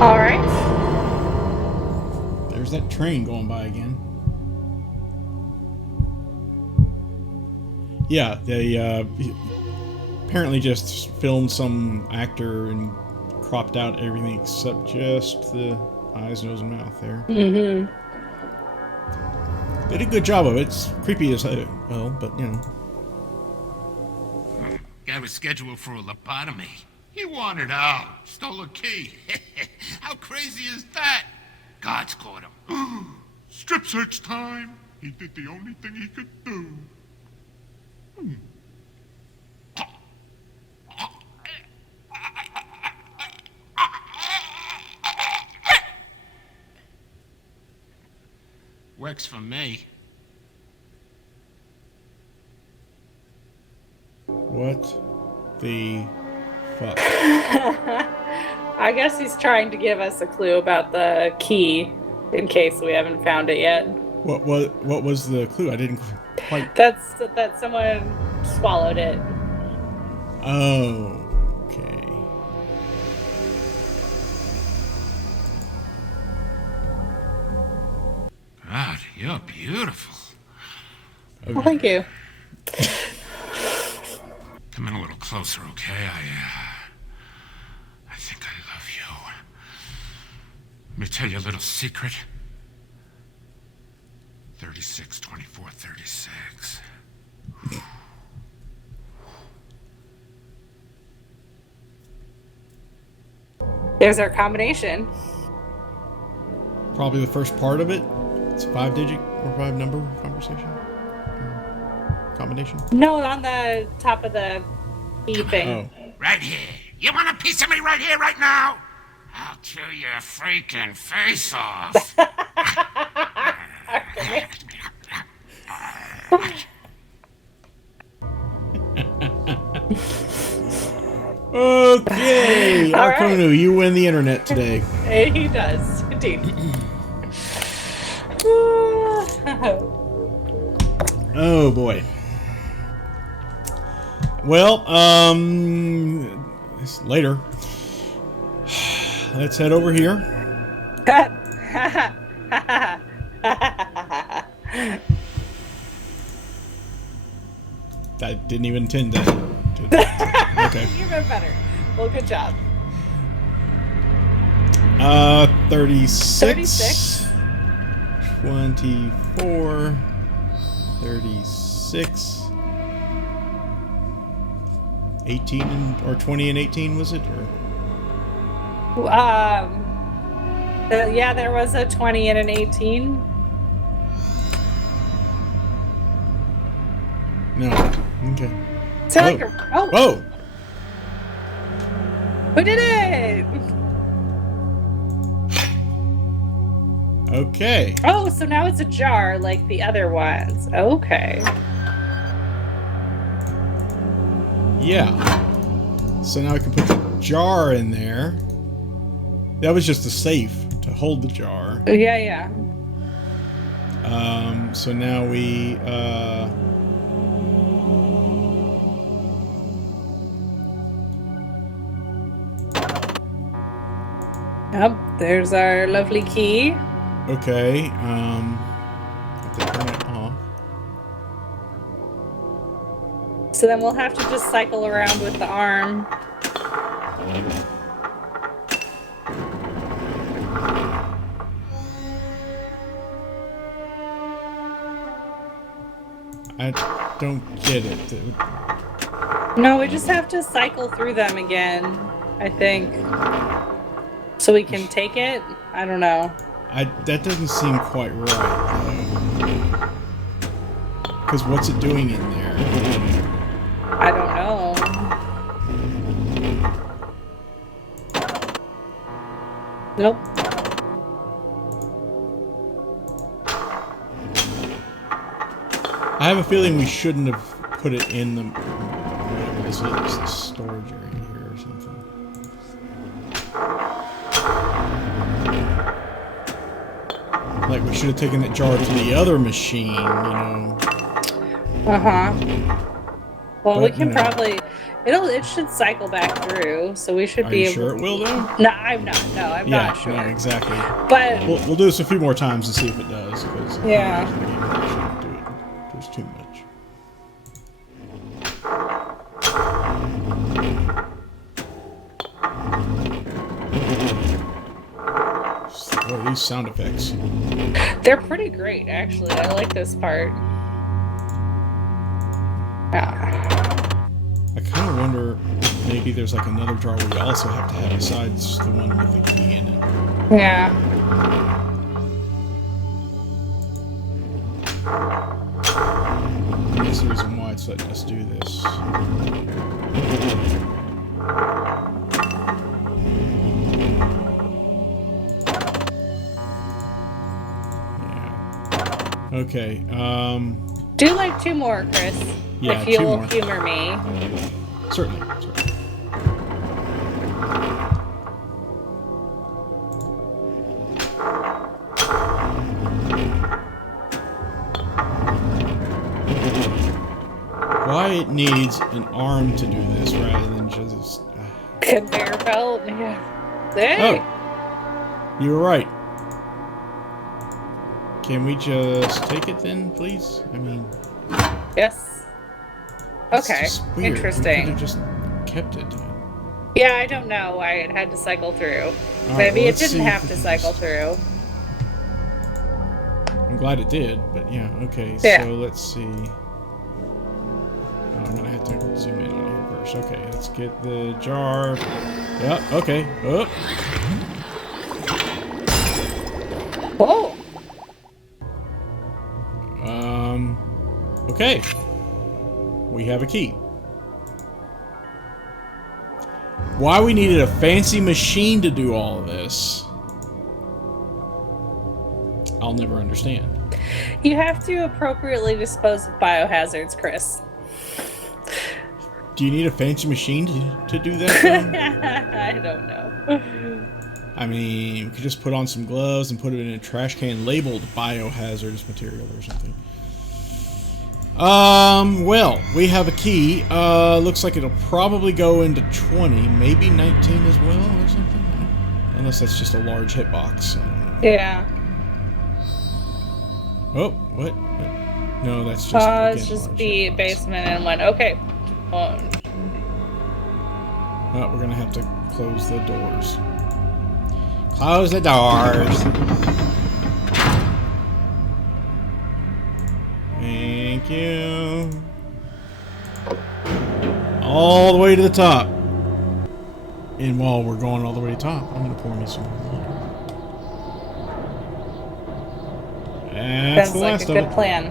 All right. There's that train going by again. Yeah, they apparently just filmed some actor and cropped out everything except just the eyes, nose, and mouth there. Mm-hmm. They did a good job of it. It's creepy as well, but you know. Guy was scheduled for a lobotomy. He wanted out. Stole a key. How crazy is that? God's caught him. Strip search time. He did the only thing he could do. Works for me. What the fuck? I guess he's trying to give us a clue about the key in case we haven't found it yet. What was the clue? I didn't quite. That's that someone swallowed it. Oh, okay. God, you're beautiful. Okay. Well, thank you. Come in a little closer, okay? I think I love you. Let me tell you a little secret. 36, 24, 36. There's our combination. Probably the first part of it. It's a 5-digit or 5-number conversation. Combination. No, on the top of the key thing. Oh. Right here. You want a piece of me right here, right now? I'll chew your freaking face off. Okay, All right. Arkonu, you win the internet today. He does, indeed. Oh boy. Well, later. Let's head over here. I didn't even intend that. Okay. You've been better. Well, good job. 36. 24. 36. 18 or 20 and 18 was it? Or? Yeah, there was a 20 and an 18. No. Okay. So Whoa. like oh, Whoa! we did it! Okay. Oh, so now it's a jar like the other ones. Okay. Yeah. So now I can put the jar in there. That was just a safe to hold the jar. Yeah. So now we, Yep, there's our lovely key. okay, have to turn it off. So then we'll have to just cycle around with the arm. I don't get it. No, we just have to cycle through them again, I think. So we can take it? I don't know. That doesn't seem quite right. Because what's it doing in there? I don't know. Nope. I have a feeling we shouldn't have put it in the... Is it just a storage area here or something? Like, we should have taken that jar to the other machine, you know. Uh-huh. Well, But, we can you know. probably... It should cycle back through, so we should Are be you able... sure it will, though? No, I'm not. No, I'm Yeah, not sure. no, exactly. But... We'll do this a few more times and see if it does, because Yeah. the game really shouldn't do it. There's too much. What are these sound effects? They're pretty great, actually. I like this part. Yeah. I kind of wonder if maybe there's like another jar we also have to have besides the one with the key in it. Yeah. That's the reason why it's letting us do this. Yeah. Okay, Do like 2 more, Chris. Yeah, if you 2 will more. humor me. Certainly. Why it needs an arm to do this rather than just... Conveyor belt. Yeah. Hey. Oh! You were right. Can we just take it then, please? I mean... Yes. it's Okay. just weird. Interesting. We could have just kept it. Yeah, I don't know why it had to cycle through. All right, Maybe well, it let's see didn't if have we to can cycle just- through. I'm glad it did, but yeah, okay, Yeah. so let's see. Oh, I'm gonna have to zoom in on it here first. Okay, let's get the jar. Yeah, okay. Oh. Whoa! Okay. We have a key. Why we needed a fancy machine to do all of this, I'll never understand. You have to appropriately dispose of biohazards, Chris. Do you need a fancy machine to do that, though? I don't know. I mean, you could just put on some gloves and put it in a trash can labeled biohazardous material or something. Well, we have a key. Looks like it'll probably go into 20, maybe 19 as well or something. Unless that's just a large hitbox. Yeah. Oh, what? No, that's just. Again, It's just large B, hitbox. basement, and 1. Okay. Oh, we're gonna have to close the doors. Close the doors. Thank you. All the way to the top. And while we're going all the way to the top, I'm gonna pour me some more water. That's Sounds the like last a of good it. plan.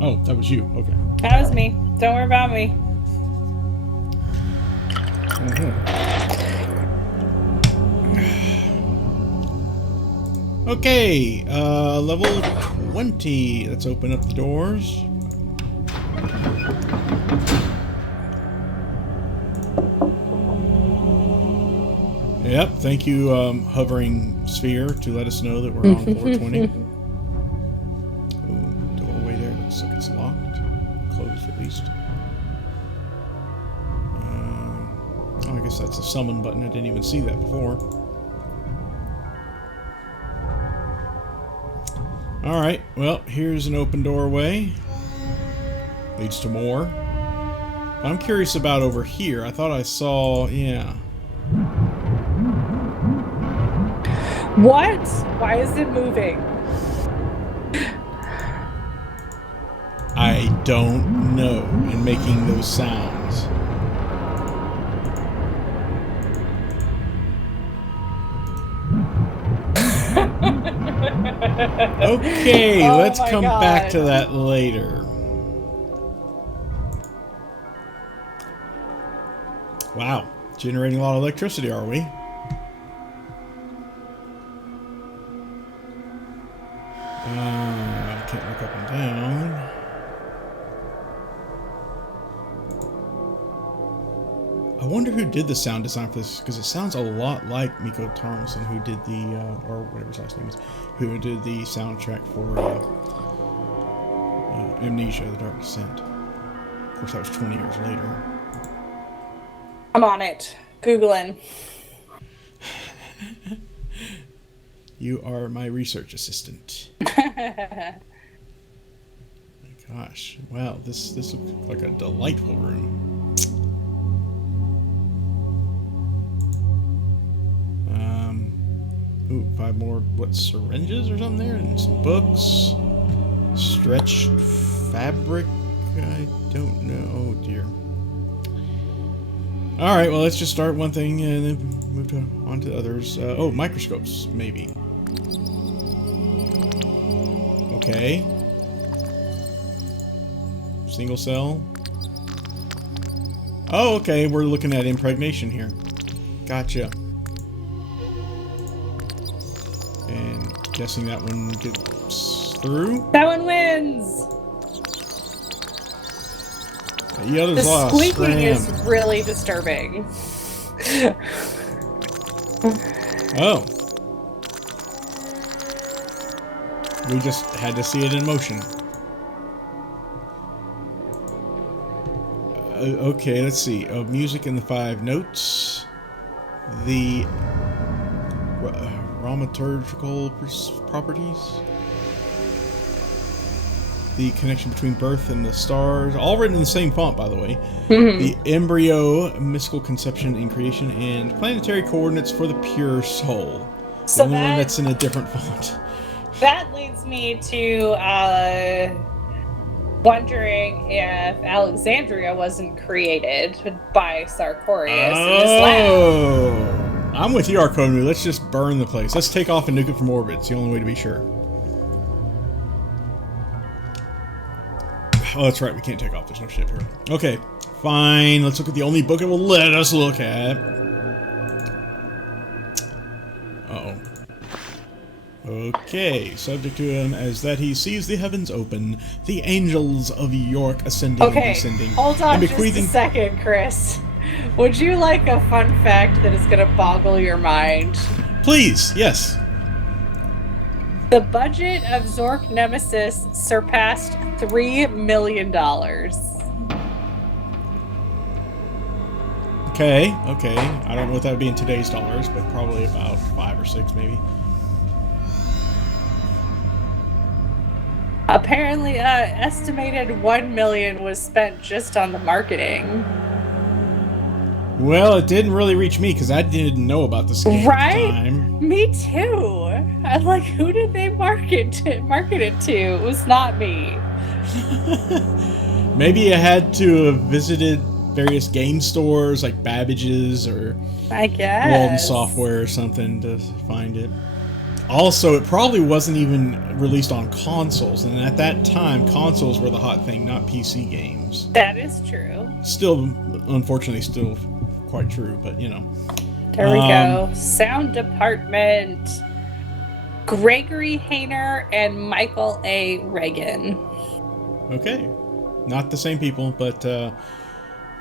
Oh, that was you. Okay. That was me. Don't worry about me. Okay, level 20. Let's open up the doors. Yep, thank you, hovering sphere, to let us know that we're on floor 20. Ooh, doorway there looks like it's locked. Closed at least. Oh, I guess that's a summon button. I didn't even see that before. Alright, well, here's an open doorway. Leads to more. I'm curious about over here. I thought I saw, yeah. What? Why is it moving? I don't know. And making those sounds. Okay, Oh let's my come God. back to that later. Wow, generating a lot of electricity, are we? I can't look up and down. I wonder who did the sound design for this, because it sounds a lot like Miko Tarmelson, who did the, or whatever his last name is, who did the soundtrack for Amnesia, The Dark Descent. Of course, that was 20 years later. I'm on it. Googling. You are my research assistant. My gosh. Wow, this looks like a delightful room. Ooh, 5 more, syringes or something there? And some books. Stretched fabric? I don't know. Oh, dear. Alright, well, let's just start one thing and then move on to others. Oh, microscopes, maybe. Okay. Single cell. Oh, okay, we're looking at impregnation here. Gotcha. And guessing that one gets through. That one wins! The others The lost. squeaking Scram. is really disturbing. Oh. We just had to see it in motion. Okay, let's see. Music in the 5 notes. The dramaturgical properties. The connection between birth and the stars. All written in the same font, by the way. Mm-hmm. The embryo, mystical conception and creation, and planetary coordinates for the pure soul. So the only one that's in a different font. That leads me to wondering if Alexandria wasn't created by Sartorius in his lab. Oh, I'm with you, Arconu. Let's just burn the place. Let's take off and nuke it from orbit. It's the only way to be sure. Oh, that's right. We can't take off. There's no ship here. Okay, fine. Let's look at the only book it will let us look at. Uh-oh. Okay, subject to him as that he sees the heavens open, the angels of York ascending and descending. Hold on and just a second, Chris. Would you like a fun fact that is going to boggle your mind? Please, yes. The budget of Zork Nemesis surpassed $3 million. Okay. I don't know what that would be in today's dollars, but probably about 5 or 6 maybe. Apparently, estimated $1 million was spent just on the marketing. Well, it didn't really reach me because I didn't know about this game at the time. Me too. I'm like, who did they market it to? It was not me. Maybe you had to have visited various game stores like Babbage's or I guess Walden Software or something to find it. Also, it probably wasn't even released on consoles, and at that time, consoles were the hot thing, not PC games. That is true. Still, unfortunately, still quite true, but you know. There we go. Sound department. Gregory Hayner and Michael A. Reagan. Okay. Not the same people, but...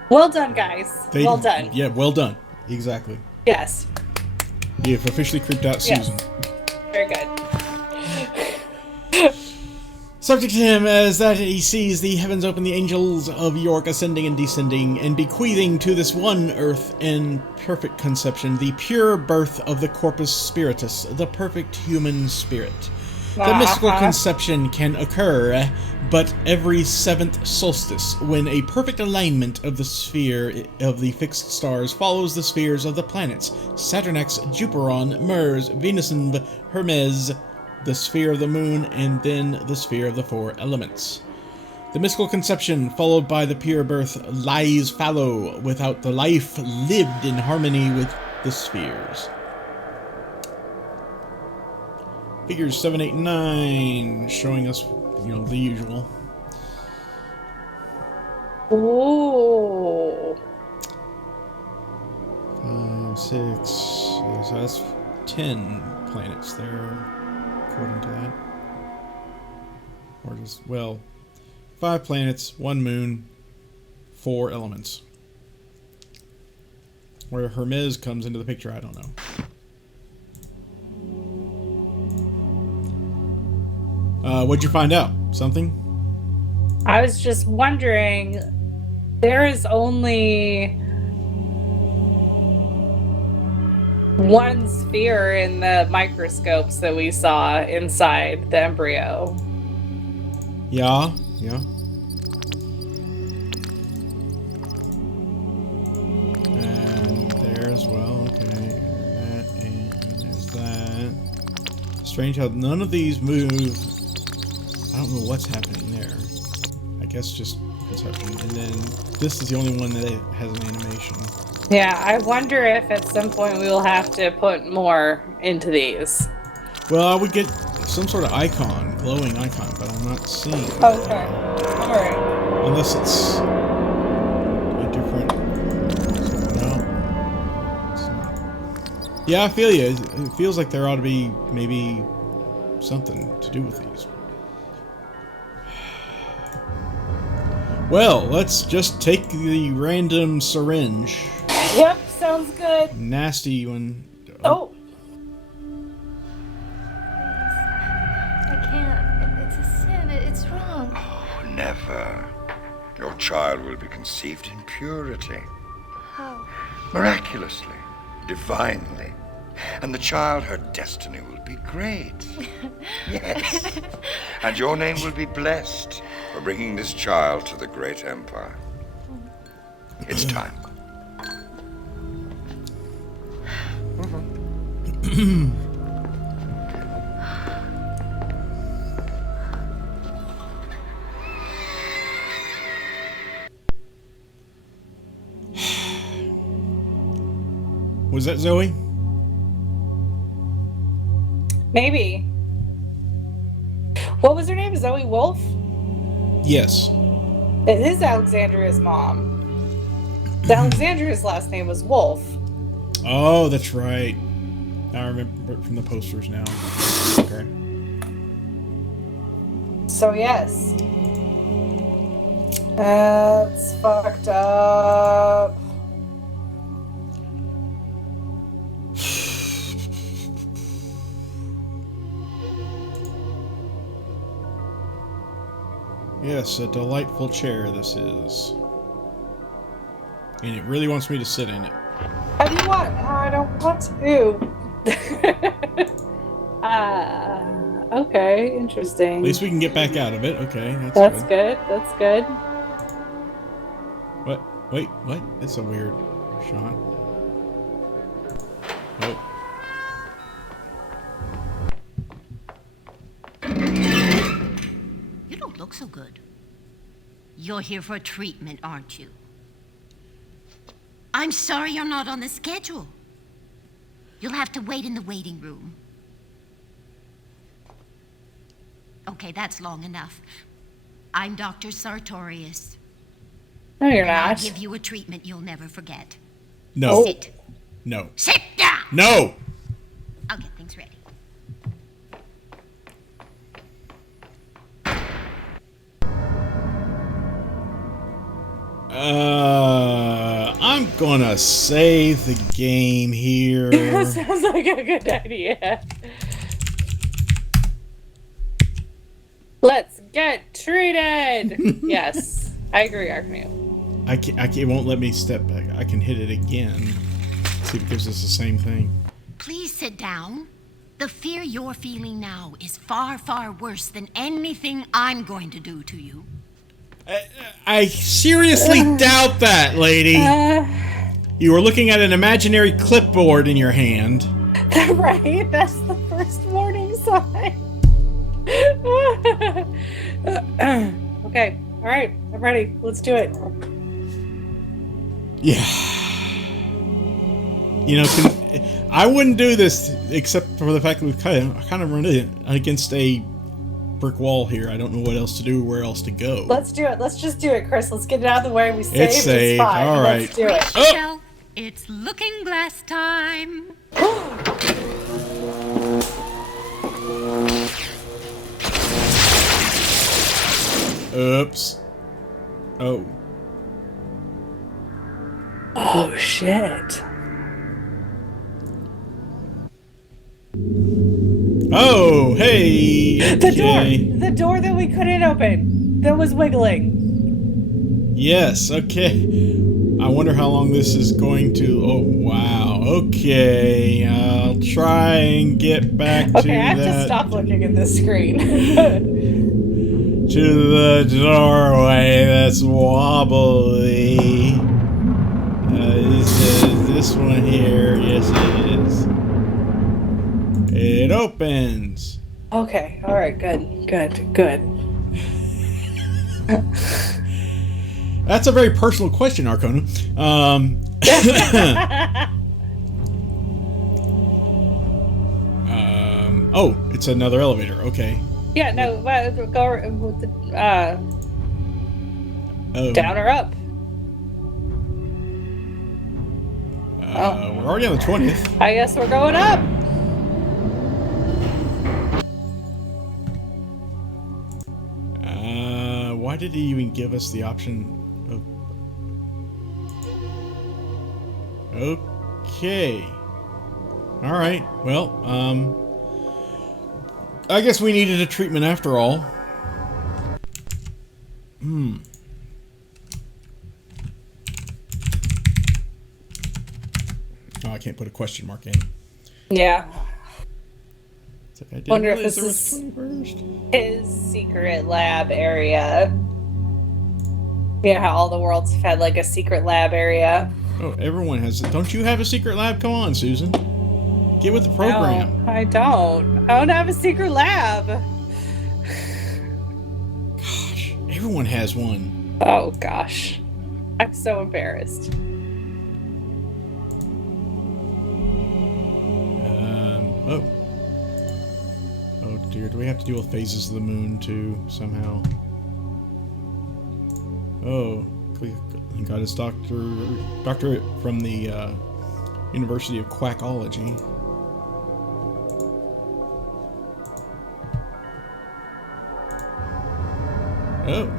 well done, guys. Well done. Yeah, well done. Exactly. Yes. You've officially creeped out Susan. Yes. Very good. Subject to him as that he sees the heavens open, the angels of York ascending and descending, and bequeathing to this one earth in perfect conception the pure birth of the corpus spiritus, the perfect human spirit. The mystical conception can occur but every 7th solstice, when a perfect alignment of the sphere of the fixed stars follows the spheres of the planets Saturn X, Juperon, Mars, Venus, and Hermes, the sphere of the moon, and then the sphere of the 4 elements. The mystical conception, followed by the pure birth, lies fallow, without the life lived in harmony with the spheres. Figures 7, 8, 9, showing us, you know, the usual. Ooh. 5, 6, yeah, so that's 10 planets there, according to that. Or just, well, 5 planets, 1 moon, 4 elements. where Hermes comes into the picture, I don't know. What'd you find out? Something? I was just wondering, there is only one sphere in the microscopes that we saw inside the embryo. Yeah. And there as well. Okay. That, and there's that. Strange how none of these move. I don't know what's happening there. I guess just conception. And then this is the only one that has an animation. Yeah, I wonder if at some point we will have to put more into these. Well, I would get some sort of icon, glowing icon, but I'm not seeing it. Okay. Alright. Unless it's a different... No. It's not. Yeah, I feel you. It feels like there ought to be maybe something to do with these. Well, let's just take the random syringe. Yep, sounds good. Nasty one. Oh. I can't. It's a sin. It's wrong. Oh, never. Your child will be conceived in purity. How? Miraculously. Divinely. And the child, her destiny will be great. Yes. And your name will be blessed for bringing this child to the great empire. It's time. Was that Zoe? Maybe. What was her name? Zoe Wolf? Yes. It is Alexandria's mom. Alexandria's last name was Wolf. Oh, that's right. I remember it from the posters now. Okay. So yes. That's fucked up. Yes, a delightful chair this is. And it really wants me to sit in it. How do you want? I don't want to. Okay, interesting. At least we can get back out of it. Okay, That's good. That's good. What? Wait, what? That's a weird shot. Oh. You don't look so good. You're here for a treatment, aren't you? I'm sorry you're not on the schedule. You'll have to wait in the waiting room. Okay, that's long enough. I'm Dr. Sartorius. No, you're And I'll not. give you a treatment you'll never forget. No. Sit. No. Sit down! No! I'll get things ready. I'm gonna save the game here. That sounds like a good idea. Let's get treated. Yes, I agree, Archmeo. I can't, it won't let me step back. I can hit it again. See if it gives us the same thing. Please sit down. The fear you're feeling now is far, far worse than anything I'm going to do to you. I seriously doubt that, lady. You were looking at an imaginary clipboard in your hand. Right? That's the first warning sign. Okay, alright, I'm ready. Let's do it. Yeah. You know, I wouldn't do this except for the fact that we've kind of run it against a brick wall here. I don't know what else to do, where else to go. Let's do it. Let's just do it, Chris. Let's get it out of the way. We saved. It's saved. Fine. All right. Let's do it. Michelle, it's looking glass time. Oops. Oh. Oh, shit. Oh, hey. Okay. The door that we couldn't open, that was wiggling. Yes. Okay. I wonder how long this is going to. Oh, wow. Okay. I'll try and get back to Okay, I have to stop looking at the screen. To the doorway that's wobbly. Is this one here? Yes, it is. It opens. Okay, alright, good. That's a very personal question, Arcona. Oh, it's another elevator. Okay. Yeah, no, go down or up? We're already on the 20th. I guess we're going up. Why did he even give us the option of... Okay. Alright, well, I guess we needed a treatment after all. Oh, I can't put a question mark in. Yeah. I didn't Wonder if realize this there was is 21st. his secret lab area. You know how all the worlds have had like a secret lab area? Oh, everyone has it. Don't you have a secret lab? Come on, Susan. Get with the program. No, I don't. I don't have a secret lab. Gosh, everyone has one. Oh gosh. I'm so embarrassed. Oh. Oh dear, do we have to deal with phases of the moon too, somehow? Oh, he got his doctorate from the University of Quackology. Oh.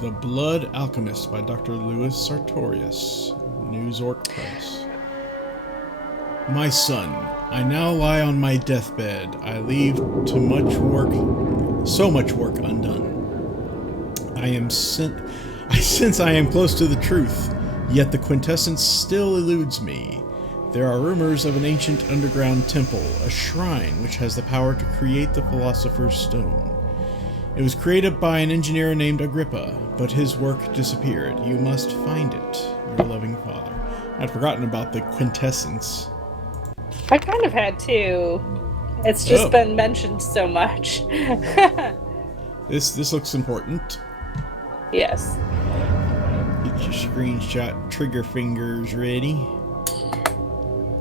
The Blood Alchemist by Dr. Louis Sartorius. New Zork Press. My son, I now lie on my deathbed. I leave so much work undone. I sense I am close to the truth, yet the quintessence still eludes me. There are rumors of an ancient underground temple, a shrine which has the power to create the Philosopher's Stone. It was created by an engineer named Agrippa, but his work disappeared. You must find it, your loving father. I'd forgotten about the quintessence. I kind of had to. It's just been mentioned so much. This looks important. Yes. Get your screenshot trigger fingers ready.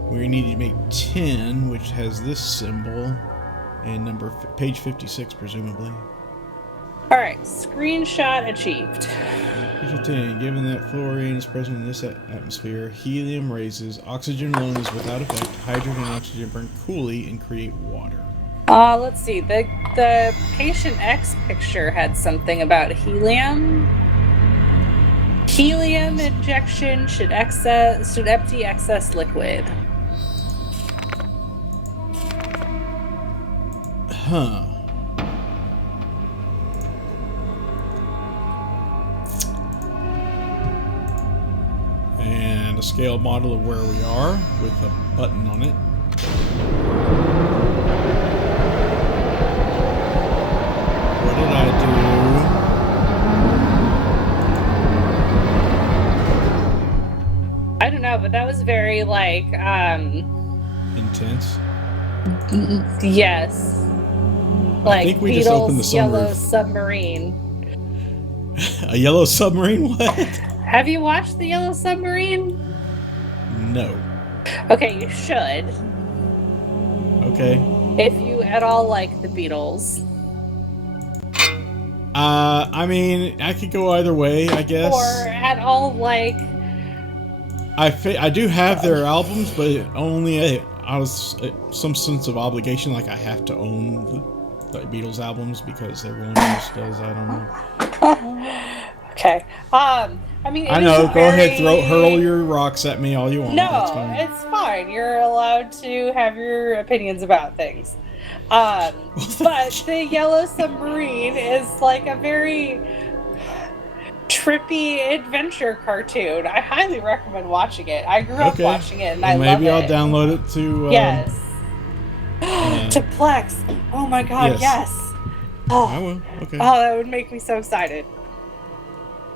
We need to make 10, which has this symbol, and page 56, presumably. Alright, screenshot achieved. Page 10, given that fluorine is present in this atmosphere, helium raises, oxygen alone is without effect, hydrogen and oxygen burn coolly and create water. Let's see. The patient X picture had something about helium. Helium injection should empty excess liquid. Huh. And a scale model of where we are with a button on it. What did I I don't know, but that was very like do? Intense. yes. Like I think we just opened the Beatles' Yellow sunroof. Submarine. A yellow submarine? What? Have you watched the Yellow Submarine? No. Okay, you should. Okay. If you at all like the Beatles. I mean, I could go either way, I guess. Or at all like... I do have their albums, but only out of some sense of obligation, like I have to own the Beatles albums because everyone else does. I don't know. Okay. I mean, I know. Go ahead, hurl your rocks at me all you want. No, That's fine. it's fine. You're allowed to have your opinions about things. But the Yellow Submarine is like a very trippy adventure cartoon. I highly recommend watching it. I grew up watching it, and I love it. Maybe I'll download it to... yes. To Plex. Oh my god, yes. Oh. I will. Okay. Oh, that would make me so excited.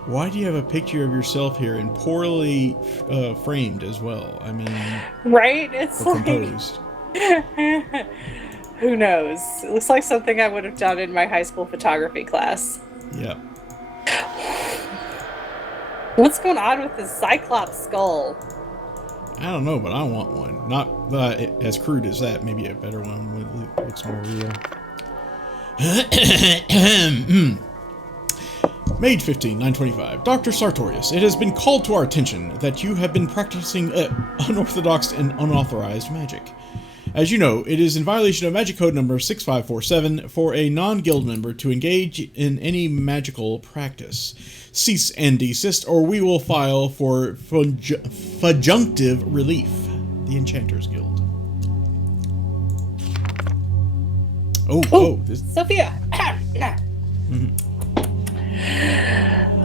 Why do you have a picture of yourself here and poorly framed as well? I mean... Right? It's or like... composed. Who knows? It looks like something I would have done in my high school photography class. Yeah. What's going on with this Cyclops skull? I don't know, but I want one. Not as crude as that. Maybe a better one when it looks more real. Mage 15, 925. Dr. Sartorius, it has been called to our attention that you have been practicing unorthodox and unauthorized magic. As you know, it is in violation of Magic Code number 6547 for a non-guild member to engage in any magical practice. Cease and desist, or we will file for fudjunctive relief. The Enchanters Guild. Sophia!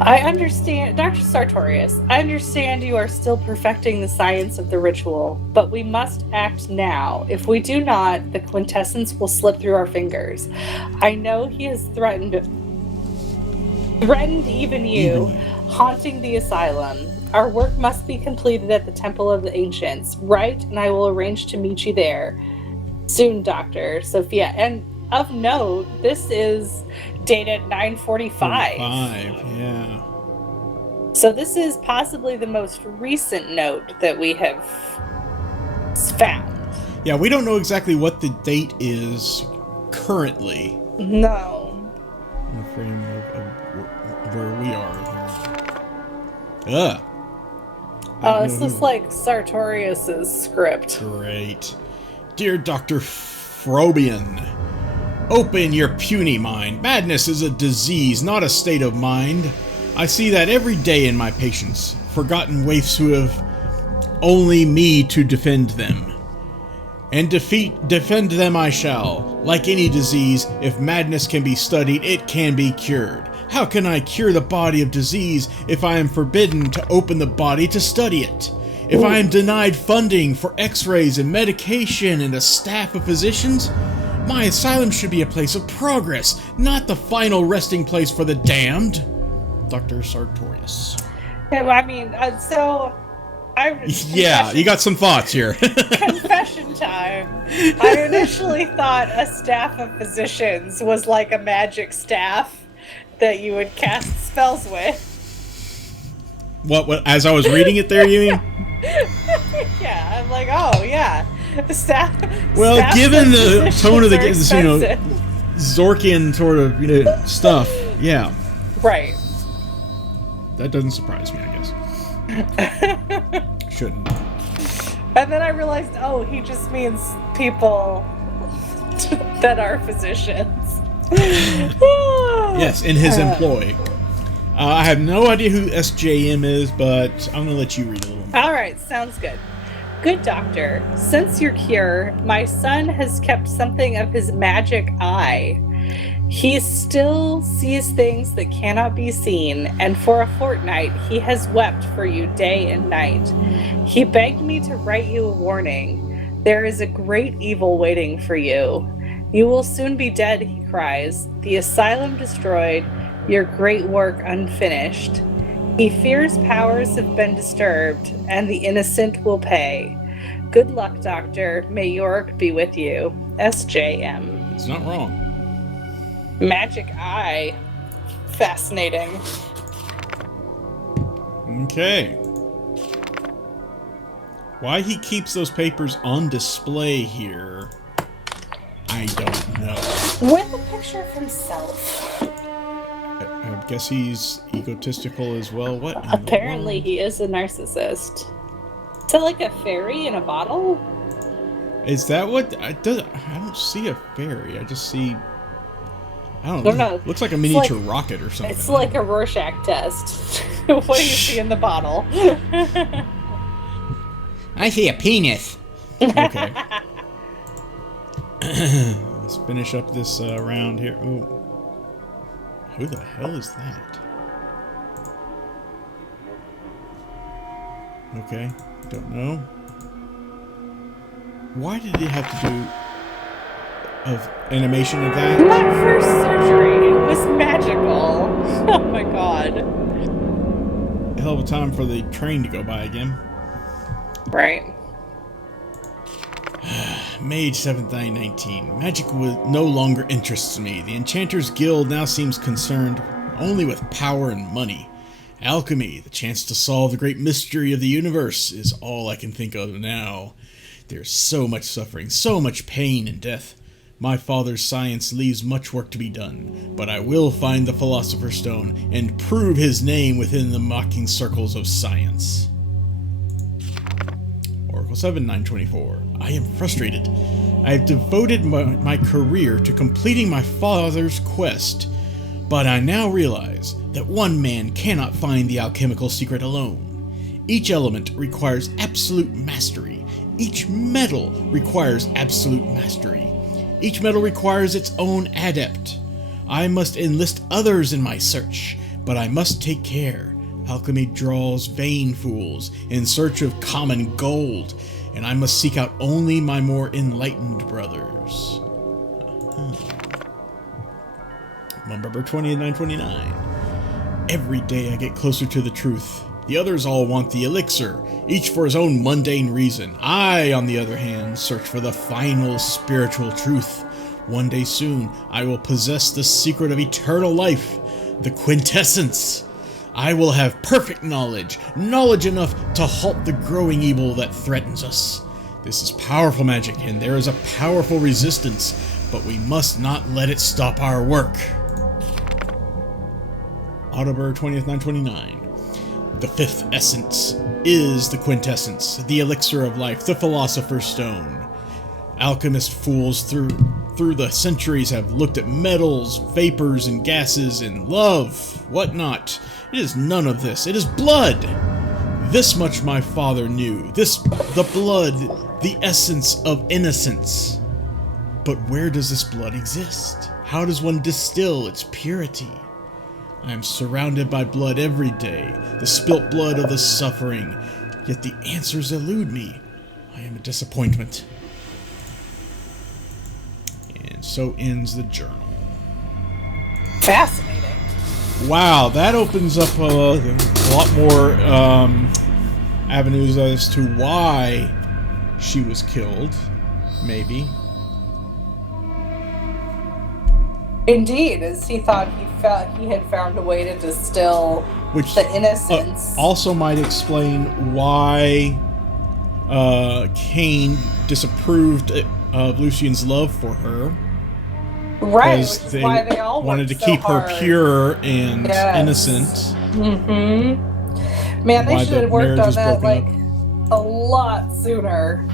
I understand, Dr. Sartorius, I understand you are still perfecting the science of the ritual, but we must act now. If we do not, the quintessence will slip through our fingers. I know he has threatened even you, haunting the asylum. Our work must be completed at the Temple of the Ancients, right? And I will arrange to meet you there. Soon, Dr. Sophia. And of note, this is dated 945. Yeah. So this is possibly the most recent note that we have found. Yeah, we don't know exactly what the date is currently. No. In the frame of where we are here. Oh, this looks like Sartorius's script. Great. Dear Dr. Frobian, open your puny mind. Madness is a disease, not a state of mind. I see that every day in my patients. Forgotten waifs who have only me to defend them. And defend them I shall. Like any disease, if madness can be studied, it can be cured. How can I cure the body of disease if I am forbidden to open the body to study it? If I am denied funding for x-rays and medication and a staff of physicians? My asylum should be a place of progress, not the final resting place for the damned. Dr. Sartorius. Yeah, I mean, yeah, you got some thoughts here. Confession time. I initially thought a staff of physicians was like a magic staff that you would cast spells with. What as I was reading it there, you mean? Yeah, I'm like, oh yeah. Well, given the tone of the Zorkian sort of stuff, yeah. Right. That doesn't surprise me, I guess. Shouldn't. And then I realized, oh, he just means people that are physicians. Yes, in his employ. I have no idea who SJM is, but I'm going to let you read a little more. All right, sounds good. Good doctor, since your cure, my son has kept something of his magic eye. He still sees things that cannot be seen, and for a fortnight he has wept for you day and night. He begged me to write you a warning. There is a great evil waiting for you. You will soon be dead, he cries. The asylum destroyed, your great work unfinished. He fears powers have been disturbed, and the innocent will pay. Good luck, Doctor. May York be with you. SJM. It's not wrong. Magic Eye. Fascinating. Okay. Why he keeps those papers on display here, I don't know. With a picture of himself. I guess he's egotistical as well. What? Apparently he is a narcissist. Is that like a fairy in a bottle? Is that what? I don't see a fairy. I just see... I don't know. Looks like a miniature rocket or something. It's like a Rorschach test. What do you see in the bottle? I see a penis. Okay. Let's finish up this round here. Oh. Who the hell is that? Okay, don't know. Why did he have to do of animation of that? My first surgery was magical. Oh my god. Hell of a time for the train to go by again. Right. May 7th, 1919. Magic no longer interests me. The Enchanters Guild now seems concerned only with power and money. Alchemy, the chance to solve the great mystery of the universe, is all I can think of now. There's so much suffering, so much pain and death. My father's science leaves much work to be done, but I will find the Philosopher's Stone and prove his name within the mocking circles of science. Oracle 7, 924. I am frustrated. I have devoted my career to completing my father's quest, but I now realize that one man cannot find the alchemical secret alone. Each element requires absolute mastery. Each metal requires absolute mastery. Each metal requires its own adept. I must enlist others in my search, but I must take care. Alchemy draws vain fools in search of common gold, and I must seek out only my more enlightened brothers. November 20th, 929. Every day I get closer to the truth. The others all want the elixir, each for his own mundane reason. I, on the other hand, search for the final spiritual truth. One day soon, I will possess the secret of eternal life, the quintessence. I will have perfect knowledge, knowledge enough to halt the growing evil that threatens us. This is powerful magic, and there is a powerful resistance, but we must not let it stop our work. October 20th, 929. The fifth essence is the quintessence, the elixir of life, the Philosopher's Stone. Alchemist fools through the centuries have looked at metals, vapors, and gases, and love, whatnot. It is none of this. It is blood. This much my father knew. The blood, the essence of innocence. But where does this blood exist? How does one distill its purity? I am surrounded by blood every day, the spilt blood of the suffering, yet the answers elude me. I am a disappointment. And so ends the journal. Fascinating. Wow, that opens up a lot more avenues as to why she was killed, maybe. Indeed, as he thought he had found a way to distill the innocence. Also might explain why Cain disapproved of Lucian's love for her. Right, which Because is why they all wanted to worked so keep hard. her pure and innocent. Mm-hmm. Man, they Why should the have worked marriage on was that broken a lot sooner.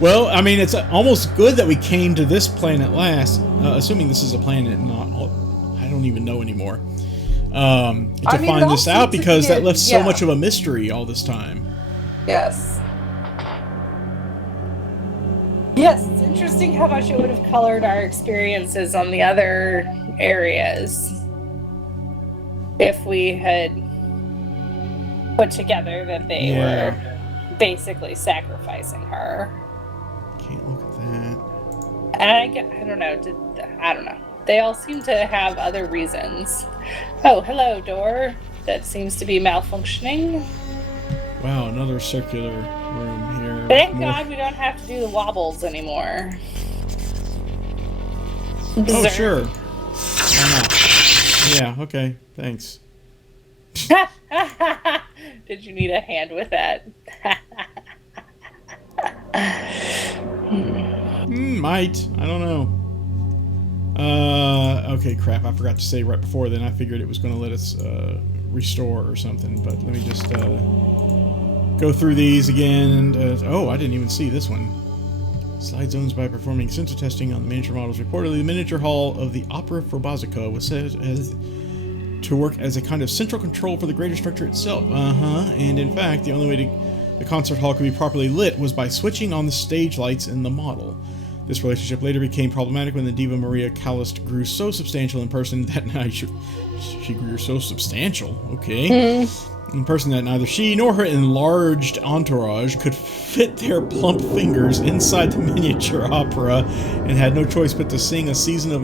Well, I mean, it's almost good that we came to this planet last, assuming this is a planet, I don't even know anymore, to find this out, because that left so much of a mystery all this time. Yes. Yes, it's interesting how much it would have colored our experiences on the other areas if we had put together that they were basically sacrificing her. Can't look at that. And I don't know. They all seem to have other reasons. Oh, hello, door. That seems to be malfunctioning. Wow, another circular room here. Thank God we don't have to do the wobbles anymore. Oh, sure. Why not? Yeah, okay, thanks. Did you need a hand with that? Might. I don't know. Okay, crap. I forgot to say right before then. I figured it was going to let us restore or something, but let me just go through these again. Oh, I didn't even see this one. Slide zones by performing sensor testing on the miniature models. Reportedly, the miniature hall of the Opera Forbazica was said to work as a kind of central control for the greater structure itself. And in fact, the only way the concert hall could be properly lit was by switching on the stage lights in the model. This relationship later became problematic when the diva Maria Calist grew so substantial in person that she grew so substantial. Okay. In person that neither she nor her enlarged entourage could fit their plump fingers inside the miniature opera and had no choice but to sing a season of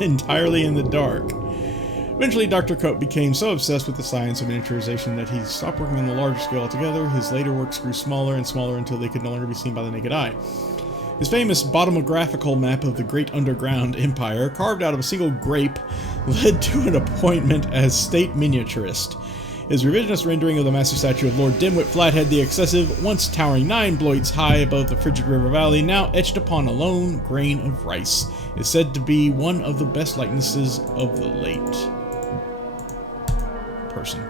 Entirely in the Dark. Eventually, Dr. Cope became so obsessed with the science of miniaturization that he stopped working on the larger scale altogether. His later works grew smaller and smaller until they could no longer be seen by the naked eye. His famous bottomographical map of the Great Underground Empire, carved out of a single grape, led to an appointment as state miniaturist. His revisionist rendering of the massive statue of Lord Dimwit Flathead the Excessive, once towering 9 bloids high above the frigid river valley, now etched upon a lone grain of rice, is said to be one of the best likenesses of the late person.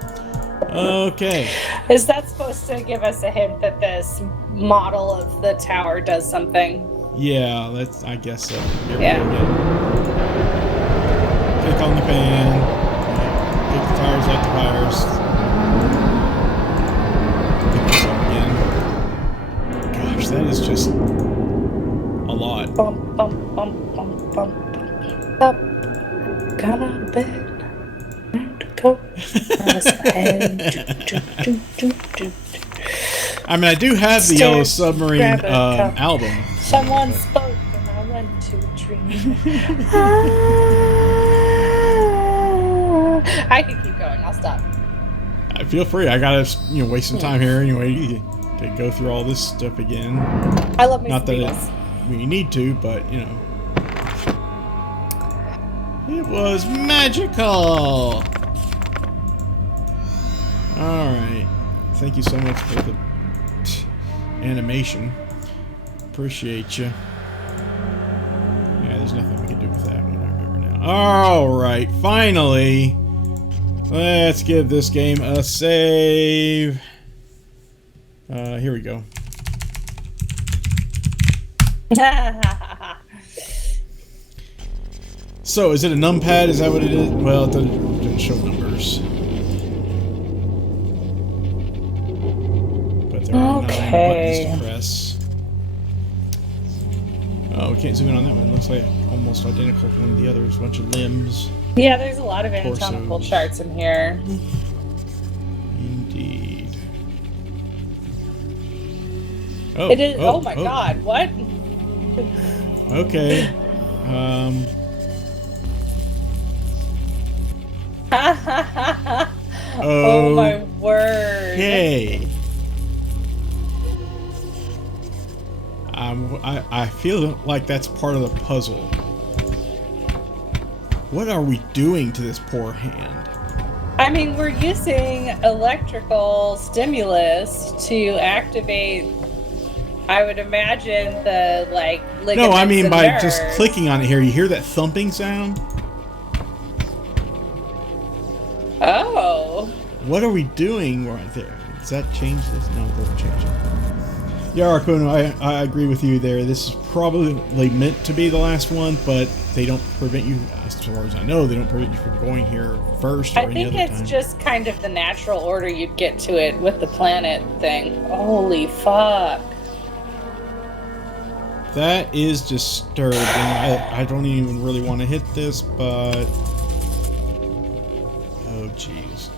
Okay. Is that supposed to give us a hint that this model of the tower does something? Yeah, I guess so. Here Yeah. we go again. Click on the pan. Get the tires out the fires. Pick this up again. Gosh, that is just a lot. Bump, bump, bump, bump, bump, bump. Up. Got out of bed. Coat. I mean, I do have the Yellow Submarine album. Someone spoke and I went to a tree. I can keep going. I'll stop. Feel free. I gotta, waste some time here anyway to go through all this stuff again. I love me Not some that Beatles. we need to, but it was magical. All right. Thank you so much for the animation. Appreciate you. Yeah, there's nothing we can do with that. I remember now. All right. Finally. Let's give this game a save. Here we go. So, is it a numpad? Is that what it is? Well, it doesn't show numbers. But there are 9 buttons to press. Oh, we can't zoom in on that one. Looks like almost identical to one of the others. A bunch of limbs. Yeah, there's a lot of anatomical Torsos. charts in here. Indeed. Oh, It is. Oh, my God! What? Okay. Oh my word! Okay. I feel like that's part of the puzzle. What are we doing to this poor hand? I mean, we're using electrical stimulus to activate. I would imagine the ligaments. No, I mean and by nerves. just clicking on it here. You hear that thumping sound? Oh. What are we doing right there? Does that change this? No, it doesn't change it. Yeah, Arkuno, I agree with you there. This is probably meant to be the last one, but they don't prevent you, as far as I know, they don't prevent you from going here first or I any think other it's time. just kind of the natural order you'd get to it with the planet thing. Holy fuck. That is disturbing. I don't even really want to hit this, but... Oh, jeez.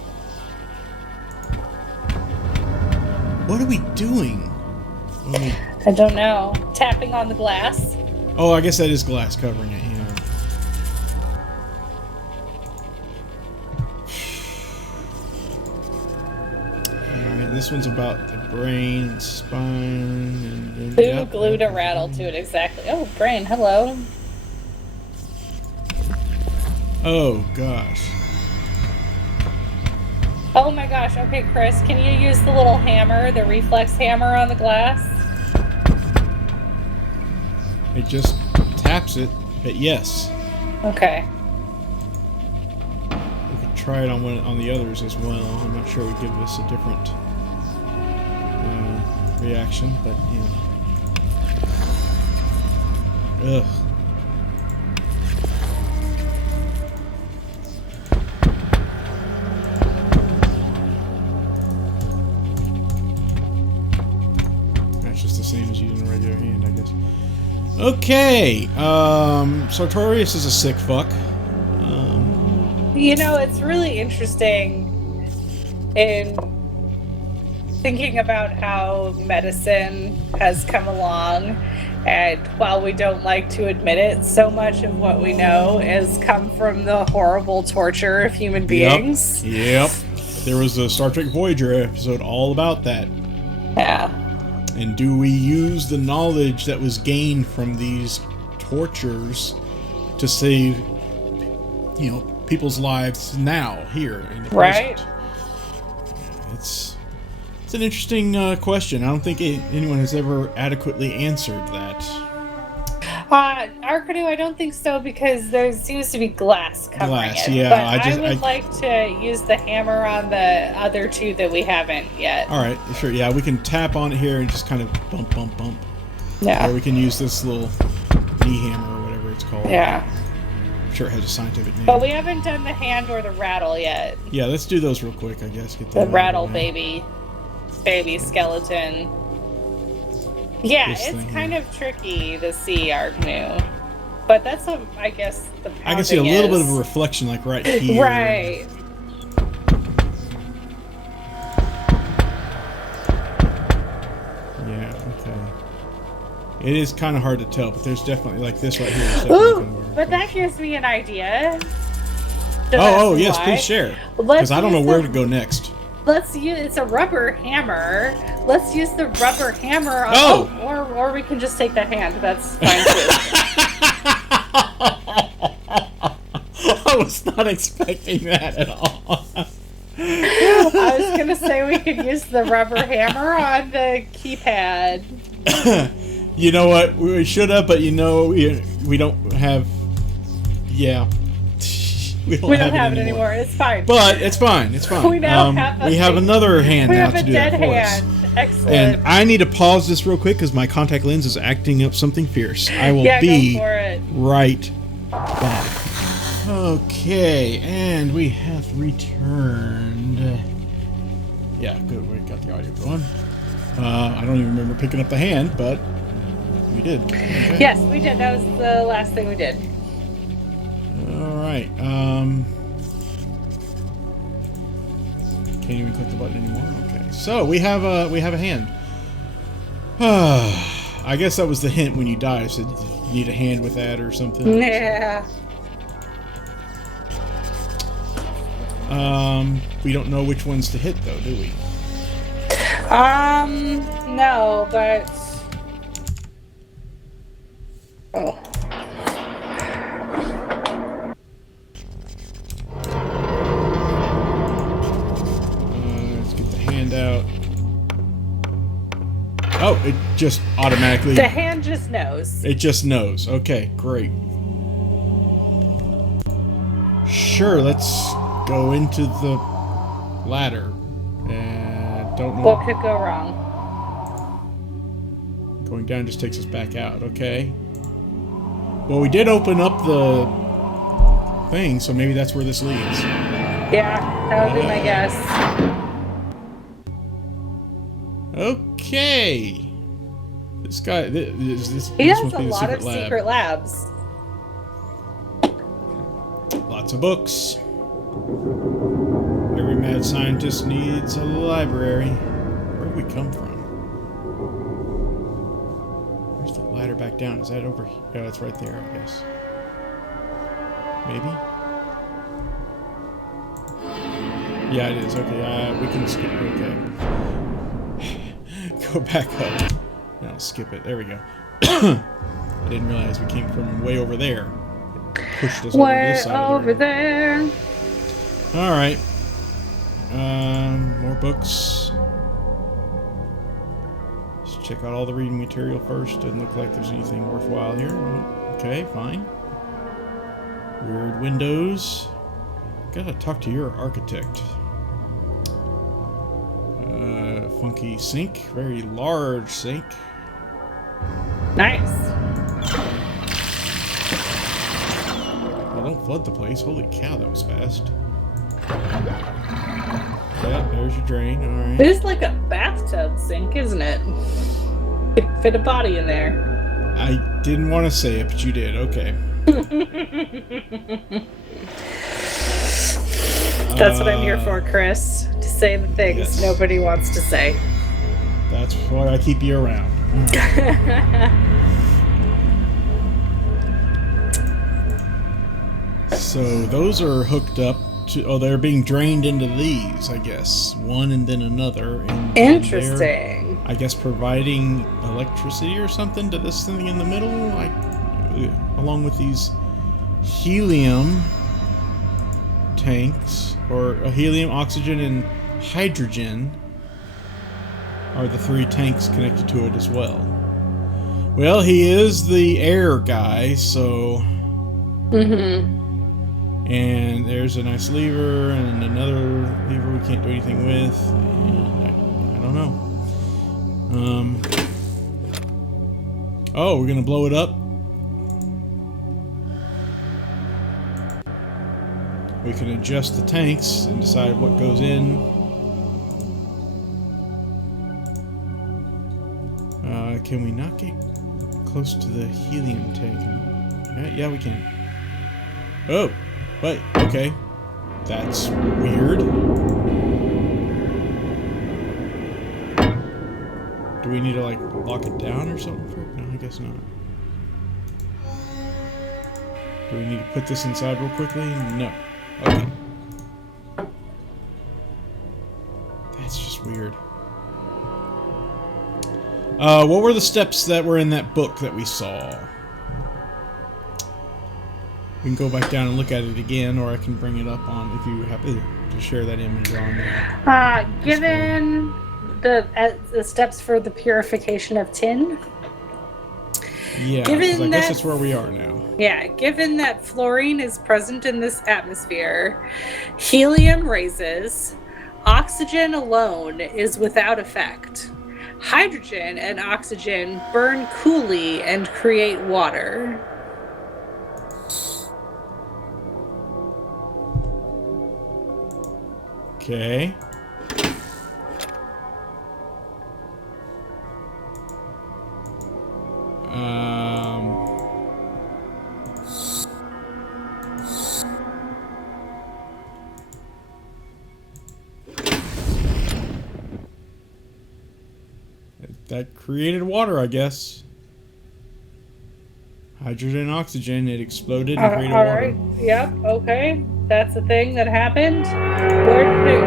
What are we doing? I don't know. Tapping on the glass? Oh, I guess that is glass covering it, yeah. Alright, this one's about the brain, spine, and... Who yep. glued a rattle to it exactly? Oh, brain, hello. Oh, gosh. Oh my gosh, okay, Chris, can you use the little hammer, the reflex hammer on the glass? It just taps it, but yes. Okay. We could try it on the others as well. I'm not sure it would give us a different reaction, but yeah. Ugh. That's just the same as using a regular hand, I guess. Okay. Sartorius is a sick fuck. You know, it's really interesting in thinking about how medicine has come along, and while we don't like to admit it, so much of what we know has come from the horrible torture of human beings. Yep. There was a Star Trek Voyager episode all about that. Yeah. And do we use the knowledge that was gained from these tortures to save, you know, people's lives now, here, in the Right. present? It's an interesting question. I don't think anyone has ever adequately answered that. Arcadu, I don't think so, because there seems to be glass covering Glass, it. yeah, But I would like to use the hammer on the other two that we haven't yet. All right, sure, yeah, we can tap on it here and just kind of bump, bump, bump. Yeah. Or we can use this little knee hammer or whatever it's called. Yeah. I'm sure it has a scientific name. But we haven't done the hand or the rattle yet. Yeah, let's do those real quick, I guess. Get The them rattle out of the way. baby skeleton. Yeah, This it's thing kind of tricky to see Arcanu. But that's what I guess the I can see a pounding little bit is. of a reflection, like right here. Right. Yeah, okay. It is kind of hard to tell, but there's definitely, like this right here. Is definitely Ooh, kind of where it but that comes. gives me an idea. Oh, yes, please share. Because Let's I don't know use where the- to go next. Let's use, it's a rubber hammer. Let's use the rubber hammer on, Oh! or we can just take the hand. That's fine too. I was not expecting that at all. I was gonna say we could use the rubber hammer on the keypad. You know what? We should have, but you know, we don't have. Yeah. We don't have it anymore. It's fine. But it's fine. It's fine. We now have a we have thing. another hand We now have to a do that dead for hand. us. Excellent. And I need to pause this real quick because my contact lens is acting up something fierce. I will yeah, be go for it. right back. Okay, and we have returned. Yeah, good. We got the audio going. I don't even remember picking up the hand, but we did. Okay. Yes, we did. That was the last thing we did. All right. Can't even click the button anymore. Okay. So we have a hand. I guess that was the hint when you died. I said you need a hand with that or something. Yeah. We don't know which ones to hit though, do we? No, but oh. Let's get the hand out. Oh, it just automatically. The hand just knows. It just knows. Okay, great. Sure, let's go into the ladder. Don't know. What could go wrong? Going down just takes us back out. Okay. Well, we did open up the thing, so maybe that's where this leads. Yeah, that would be my guess. Okay. This guy. This He this has must a be the lot of lab. secret labs. Lots of books. Every mad scientist needs a library. Where did we come from? Where's the ladder back down? Is that over here? Oh, it's right there, I guess. Maybe? Yeah, it is. Okay, we can skip it. Okay. Go back up. No, skip it. There we go. I didn't realize we came from way over there. It pushed us over Way this side over of the room. there. All right. More books. Let's check out all the reading material first. Doesn't look like there's anything worthwhile here. Okay, fine. Weird windows. Gotta talk to your architect. Funky sink. Very large sink. Nice. Well, don't flood the place. Holy cow, that was fast. Yeah, there's your drain. All right. It is like a bathtub sink, isn't it? Could fit a body in there. I didn't want to say it, but you did. Okay. That's what I'm here for, Chris. To say the things nobody wants to say. That's why I keep you around. So those are hooked up to... Oh, they're being drained into these, I guess. One and then another. And Interesting. I guess providing electricity or something to this thing in the middle, along with these helium tanks, or helium, oxygen, and hydrogen are the 3 tanks connected to it as well. Well, he is the air guy, so... Mm-hmm. And there's a nice lever, and another lever we can't do anything with. And I don't know. Oh, we're gonna blow it up? We can adjust the tanks and decide what goes in. Can we not get close to the helium tank? Yeah, we can. Oh, wait, okay. That's weird. Do we need to, like, lock it down or something? No, I guess not. Do we need to put this inside real quickly? No. Okay. That's just weird. What were the steps that were in that book that we saw? We can go back down and look at it again, or I can bring it up on, if you happen to share that image on there. Given the steps for the purification of tin. Yeah, because I guess that's where we are now. Yeah, given that fluorine is present in this atmosphere, helium raises, oxygen alone is without effect. Hydrogen and oxygen burn coolly and create water. Okay. That created water, I guess. Hydrogen and oxygen, it exploded and created water. Alright, yep, okay. That's a thing that happened. Where did it...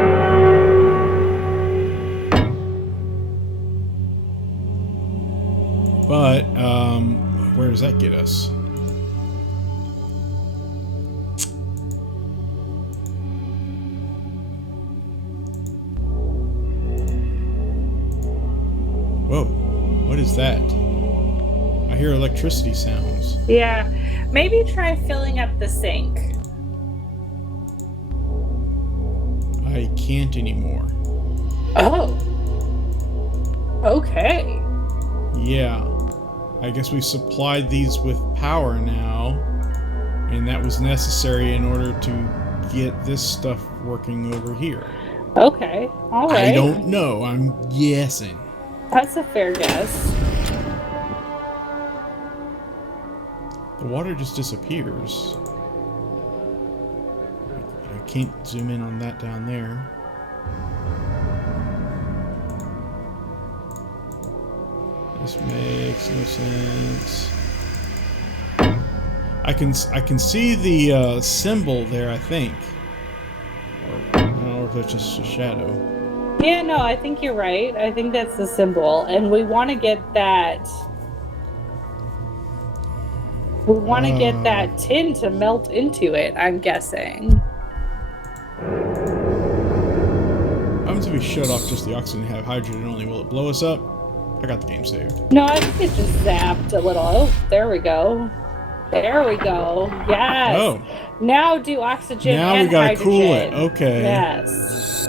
But, where does that get us? Whoa, what is that? I hear electricity sounds. Yeah, maybe try filling up the sink. I can't anymore. Oh. Okay. Yeah. I guess we supplied these with power now, and that was necessary in order to get this stuff working over here. Okay, alright. I don't know, I'm guessing. That's a fair guess. The water just disappears. I can't zoom in on that down there. This makes no sense. I can see the symbol there, I think. Or I don't know if it's just a shadow. Yeah, no, I think you're right. I think that's the symbol, and we want to get that. We want to get that tin to melt into it, I'm guessing. What happens if we shut off just the oxygen and have hydrogen only? Will it blow us up? I got the game saved. No, I think it just zapped a little. Oh, there we go. There we go. Yes. Oh. Now do oxygen now and we gotta hydrogen. cool it. Okay. Yes.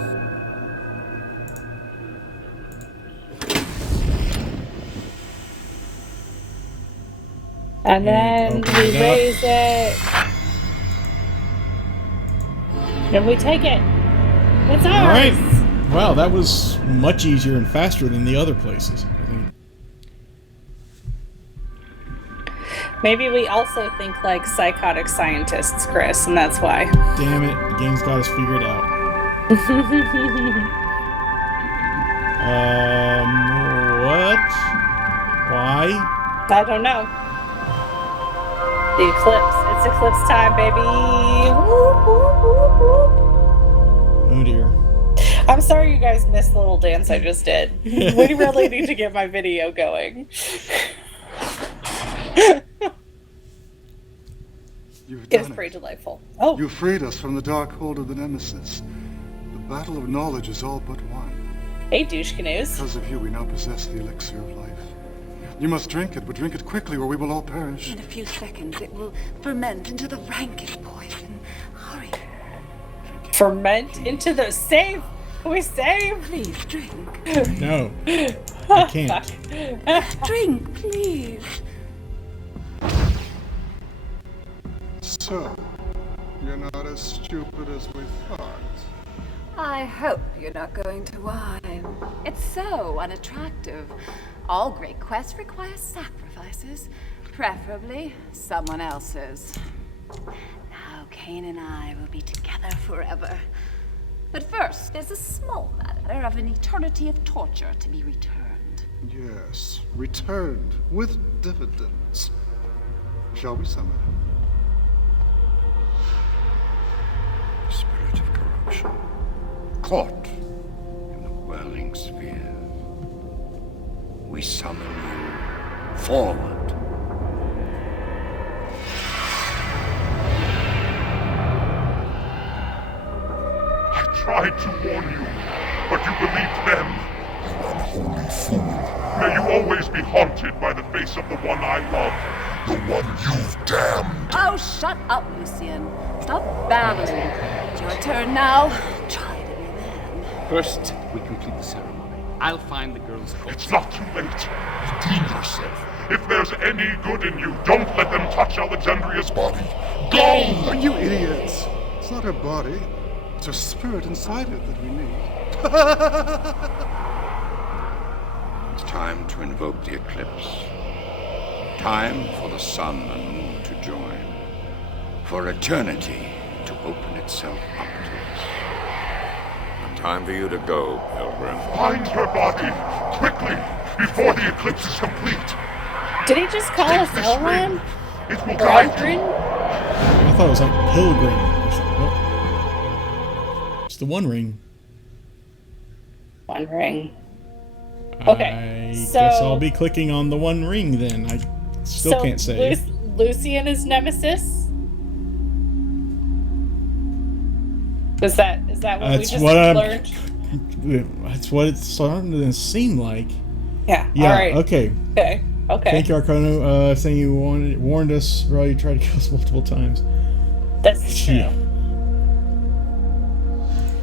And then we raise it. And we take it. It's ours. All right. Wow, that was much easier and faster than the other places, I think. Maybe we also think like psychotic scientists, Chris, and that's why. Damn it, the game's got us figured out. What? Why? I don't know. The eclipse. It's eclipse time, baby. Whoop, whoop, whoop, whoop. Oh dear. I'm sorry you guys missed the little dance I just did. We really need to get my video going. It was pretty delightful. Oh. You freed us from the dark hold of the Nemesis. The battle of knowledge is all but won. Hey, douche canoes. Because of you, we now possess the elixir of life. You must drink it, but drink it quickly or we will all perish. In a few seconds, it will ferment into the rankest poison. Hurry. Ferment into the... Save! We save! Please, drink. No. I can't. Drink, please. So, you're not as stupid as we thought. I hope you're not going to whine. It's so unattractive. All great quests require sacrifices, preferably someone else's. Now Cain and I will be together forever. But first, there's a small matter of an eternity of torture to be returned. Yes, returned with dividends. Shall we summon him? Spirit of corruption, caught in the whirling sphere. We summon you forward. I tried to warn you, but you believed them. Unholy fool. May you always be haunted by the face of the one I love. The one you've damned. Oh, shut up, Lucian. Stop babbling. It's your turn now. Try to be a man. First, we complete the ceremony. I'll find the girl's corpse. It's not too late. Redeem yourself. If there's any good in you, don't let them touch Alexandria's Body. Go! You idiots! It's not her body. It's her spirit inside it that we need. It's time to invoke the eclipse. Time for the sun and moon to join. For eternity to open itself up to us. And time for you to go, Pilgrim. Find her body, quickly, before the eclipse is complete. Did he just call us Elrond? It will Or guide you. Eldrin? I thought it was like Pilgrim or something. Oh. It's the One Ring. One Ring. Okay, I so... guess I'll be clicking on the One Ring then. I still can't say. Lucian is Nemesis? Is that what we just learned? That's what it's starting to seem like. Yeah. Yeah. All right. Okay. Okay. Thank you, Arcano, saying you warned us while you tried to kill us multiple times. That's true. Yeah.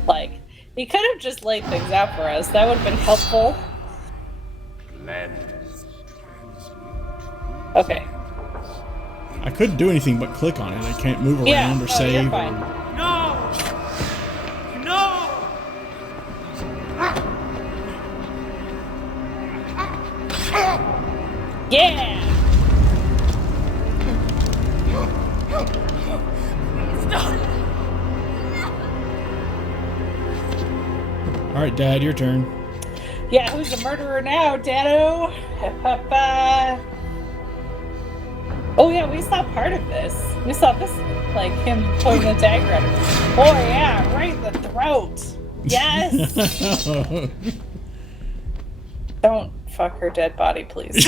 Like, he could have just laid things out for us. That would have been helpful. Okay. I couldn't do anything but click on it. I can't move around or save. You're fine. No! No! Yeah! Alright, Dad, your turn. Yeah, who's the murderer now, Dado? Oh yeah, we saw part of this. We saw this, like, him pointing the dagger at him. Oh yeah, right in the throat. Yes! Don't fuck her dead body, please.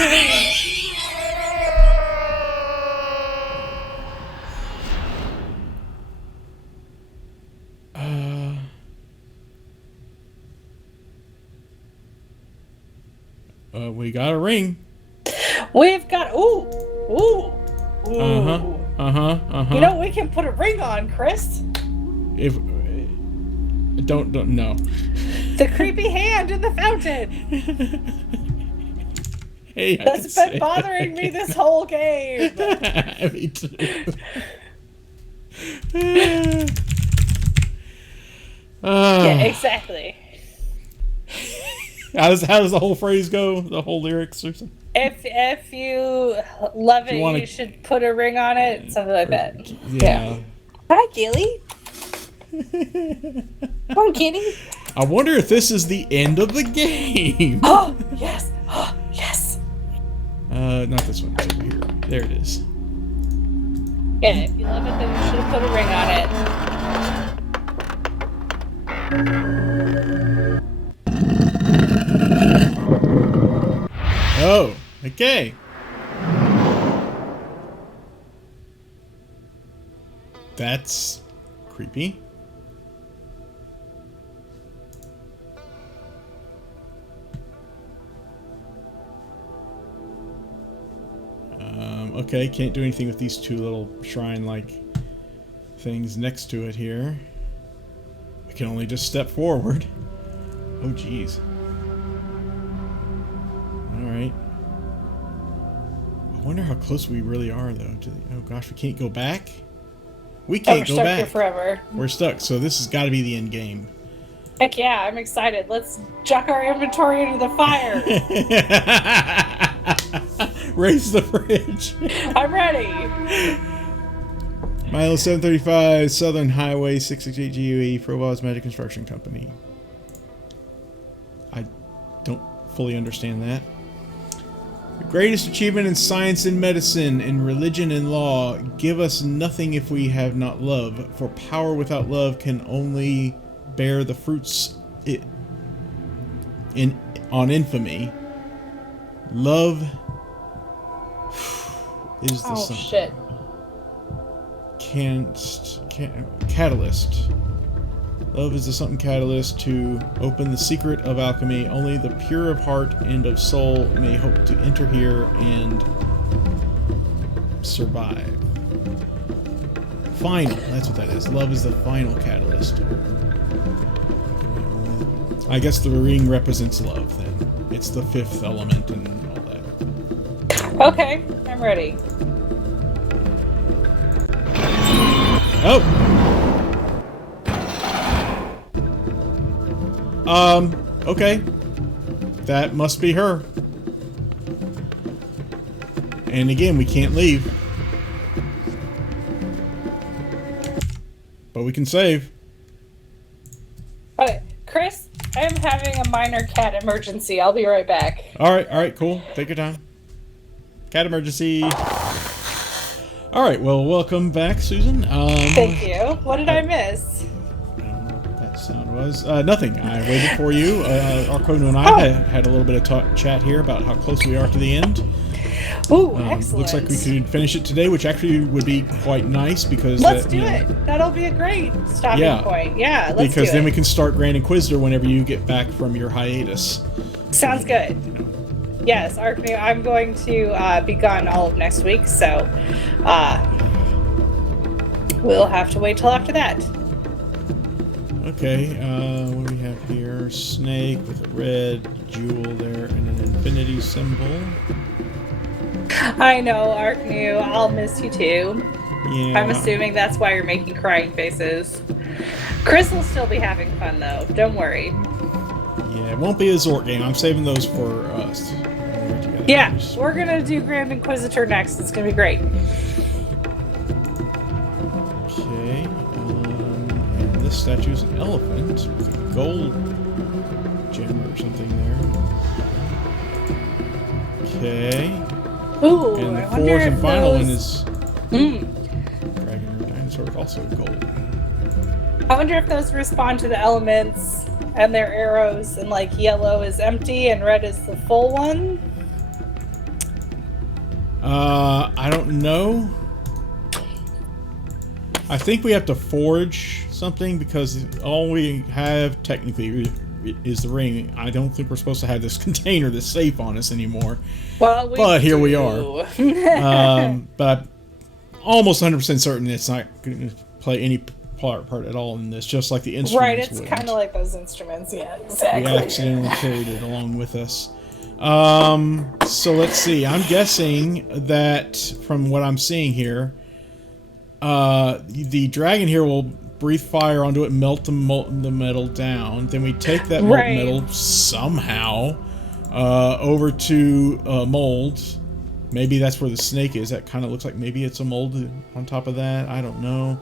We got a ring. We've got ooh. Uh-huh. You know, we can put a ring on, Chris. If don't no. The creepy hand in the fountain. Hey, that's been bothering me this whole game. Me too. Yeah, exactly. How does the whole phrase go? The whole lyrics or something? If you love it, you should put a ring on it, something like that. Yeah. Hi, Gilly. Come on, kitty. I wonder if this is the end of the game. Oh, yes. Oh, yes. Not this one. It's over here. There it is. Yeah, if you love it, then you should have put a ring on it. Oh, okay. That's creepy. Okay, can't do anything with these two little shrine-like things next to it here. We can only just step forward. Oh, jeez. Alright. I wonder how close we really are, though. Oh, gosh, we can't go back? We can't go back. We're stuck here forever. We're stuck, so this has got to be the end game. Heck yeah, I'm excited. Let's chuck our inventory into the fire. Raise the fridge. I'm ready. Milo 735, Southern Highway 668 GUE, Provost Magic Construction Company. I don't fully understand that. The greatest achievement in science and medicine, in religion and law, give us nothing if we have not love, for power without love can only bear the fruits on infamy. Love is the shit. Catalyst. Love is the something catalyst to open the secret of alchemy. Only the pure of heart and of soul may hope to enter here and survive. Final. That's what that is. Love is the final catalyst. I guess the ring represents love, then. It's the fifth element and all that. Okay, I'm ready. Oh! Okay. That must be her. And again, we can't leave. But we can save. Okay, Chris, I am having a minor cat emergency. I'll be right back. Alright, cool. Take your time. Cat emergency. Alright, well, welcome back, Susan. Thank you. What did I miss? I don't know what that sound was. Nothing. I waited for you. Arcono and I had a little bit of chat here about how close we are to the end. Ooh, excellent. Looks like we could finish it today, which actually would be quite nice because... Let's do it. That'll be a great stopping point. Yeah, let's do it. Because then we can start Grand Inquisitor whenever you get back from your hiatus. Sounds good. Yes, Arknew, I'm going to be gone all of next week, so we'll have to wait till after that. Okay, what do we have here? Snake with a red jewel there and an infinity symbol. I know, Arknew. I'll miss you too. Yeah. I'm assuming that's why you're making crying faces. Chris will still be having fun, though. Don't worry. Yeah, it won't be a Zork game. I'm saving those for us. Yeah, we're going to do Grand Inquisitor next. It's going to be great. Okay. And this statue's an elephant with a gold gem or something there. Okay. Ooh, and the I wonder fourth and if final those... one is Dragon or Dinosaur with also gold. I wonder if those respond to the elements and their arrows, and like yellow is empty and red is the full one. I don't know. I think we have to forge something because all we have technically is the ring. I don't think we're supposed to have this container, this safe on us anymore. Well, but here we are. But I'm almost 100% certain it's not going to play any part at all in this, just like the instruments. Right, it's kind of like those instruments. Yeah, exactly. We accidentally carried it along with us. So let's see. I'm guessing that from what I'm seeing here, the dragon here will breathe fire onto it, melt the metal down. Then we take that molten metal somehow, Over to mold. Maybe that's where the snake is. That kind of looks like maybe it's a mold on top of that. I don't know.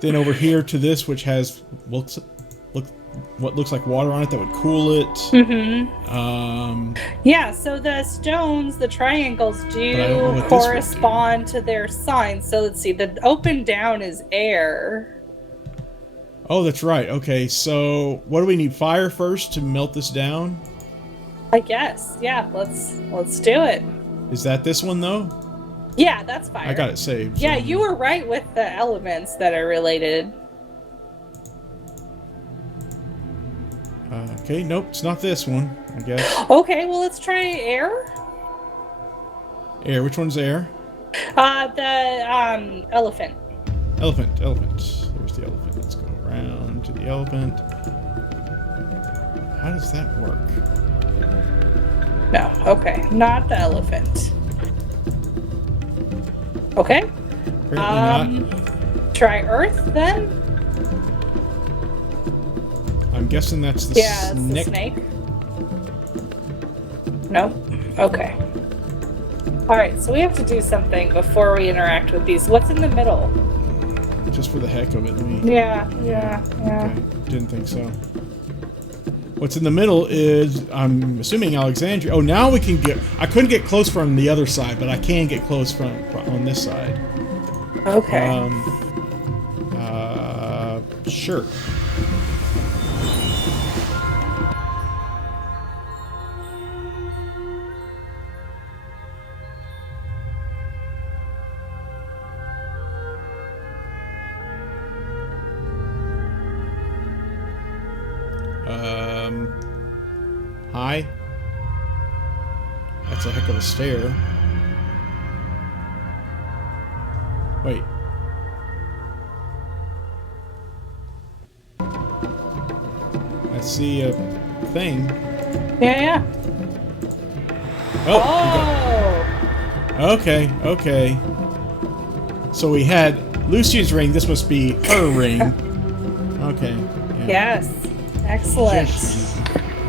Then over here to this, which has what looks like water on it that would cool it. Mm-hmm. Yeah, so the stones, the triangles do correspond to their signs. So let's see, the open down is air. Oh, that's right. Okay, so what do we need? Fire first to melt this down? I guess. Yeah, let's do it. Is that this one though? Yeah, that's fire. I got it saved. Yeah, you were right with the elements that are related. Okay, nope, it's not this one, I guess. Okay, well, let's try air. Air, which one's air? The elephant. Elephant. There's the elephant. Let's go around to the elephant. How does that work? No, okay, not the elephant. Okay. Apparently not. Try earth then. I'm guessing that's the snake. It's the snake. No? Okay. Alright, so we have to do something before we interact with these. What's in the middle? Just for the heck of it, let me... Yeah. Okay, didn't think so. What's in the middle is, I'm assuming Alexandria. Oh, now we can get... I couldn't get close from the other side, but I can get close from on this side. Okay. Sure. Hi. That's a heck of a stair. Wait. I see a thing. Yeah. Oh! Okay. So we had Lucian's ring. This must be her ring. Okay. Yeah. Yes. Excellent.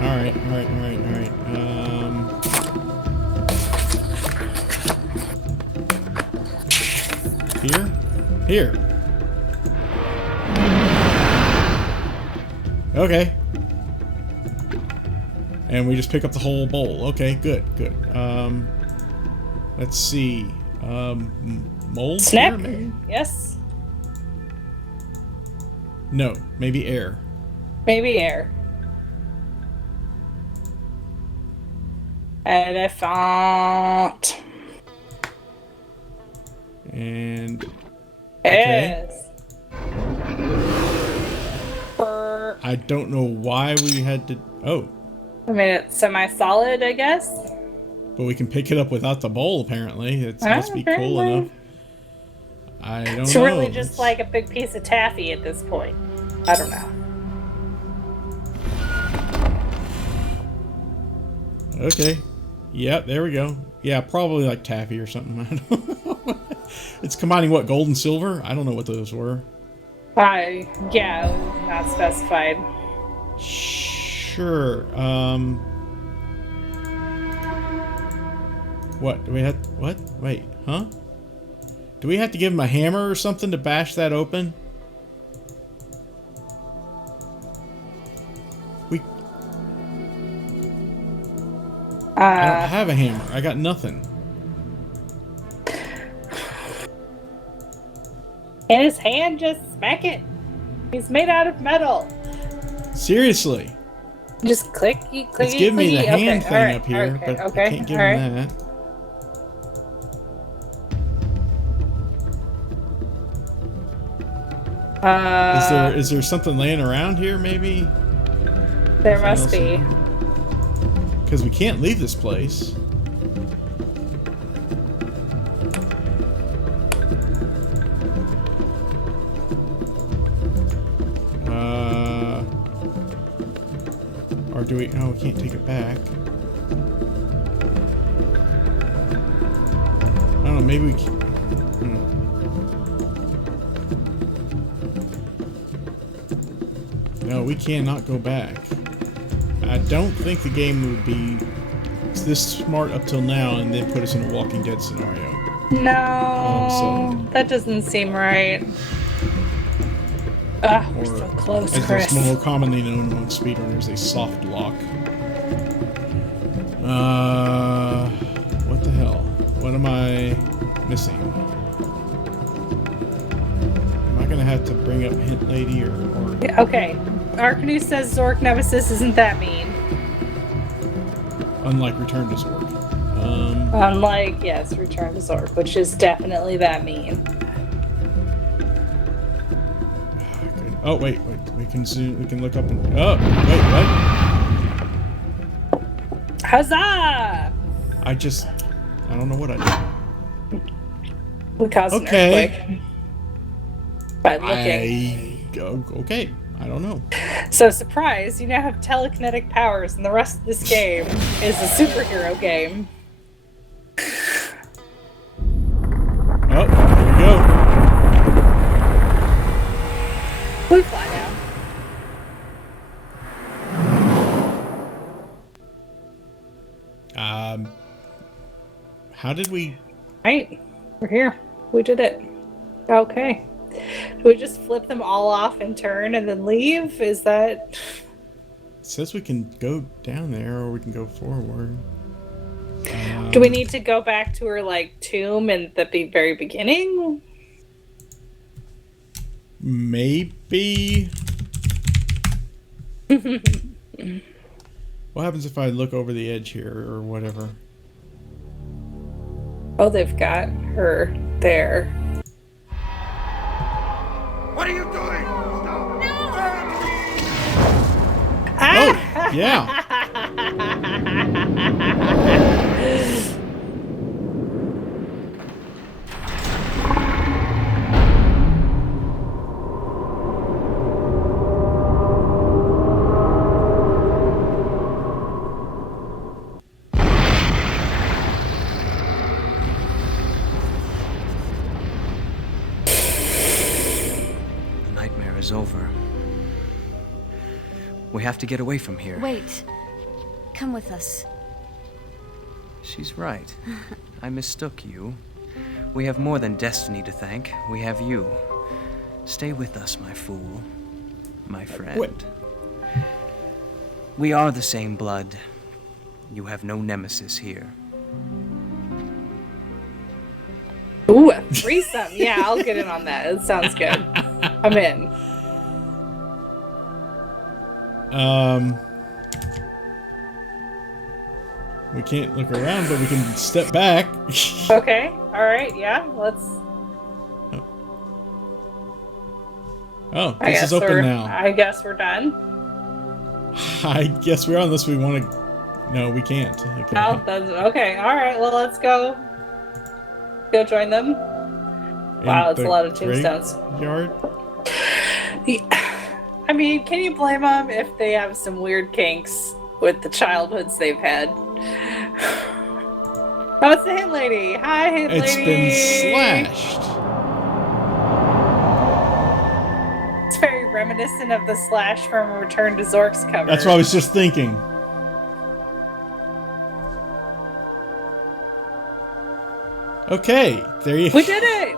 All right. Here. Okay. And we just pick up the whole bowl. Okay, good. Let's see. Mold? Snack? Here, maybe? Yes. No, maybe air. Maybe air. Elephant. And... Okay. Yes. I don't know why we had to... Oh. I mean, it's semi-solid, I guess. But we can pick it up without the bowl, apparently. It must be cool enough. I don't know. It's really just like a big piece of taffy at this point. I don't know. Okay. Yep, there we go. Yeah, probably like taffy or something. I don't know. It's combining what, gold and silver? I don't know what those were. Yeah, not specified. Sure. What? Do we have... What? Wait, huh? Do we have to give him a hammer or something to bash that open? I don't have a hammer. I got nothing. In his hand, just smack it. He's made out of metal. Seriously. Just clicky. It's giving me the hand thing up here, but I can't give him that. Is there something laying around here, maybe? There must be. Because we can't leave this place. Or do we... Oh, we can't take it back. I don't know, maybe we can... No, we cannot go back. I don't think the game would be this smart up till now and then put us in a Walking Dead scenario. No, that doesn't seem right. We're so close, as Chris. it's more commonly known among speedrunners, a soft lock. What the hell? What am I missing? Am I gonna have to bring up Hint Lady or... Okay. Arkanu says Zork Nemesis isn't that mean. Unlike Return to Zork. Unlike, yes, Return to Zork, which is definitely that mean. Oh, wait. We can zoom, we can look up and... Oh, wait, what? Huzzah! I don't know what I did. We caused an earthquake. By looking. Okay, I don't know. So, surprise, you now have telekinetic powers, and the rest of this game is a superhero game. Oh, here we go. We fly now. How did we... Right, we're here. We did it. Okay. Do we just flip them all off in turn and then leave? Is that... It says we can go down there or we can go forward. Do we need to go back to her, like, tomb at the very beginning? Maybe. What happens if I look over the edge here or whatever? Oh, they've got her there. What are you doing? Stop! No! Oh, yeah. Is over. We have to get away from here. Wait. Come with us. She's right. I mistook you. We have more than destiny to thank. We have you. Stay with us, my fool. My friend. What? We are the same blood. You have no nemesis here. Ooh, a threesome. Yeah, I'll get in on that. It sounds good. I'm in. We can't look around, but we can step back. Okay. All right. Yeah. Let's. Oh, this is open now. I guess we're done. I guess we are, unless we want to. No, we can't. Okay. Oh, that's okay. All right. Well, let's go. Go join them. Wow, it's a lot of tombstones. Yard. I mean, can you blame them if they have some weird kinks with the childhoods they've had? Oh, it's the Hint Lady. Hi, Hint Lady. It's been slashed. It's very reminiscent of the slash from Return to Zork's cover. That's what I was just thinking. Okay, there you go. We did it!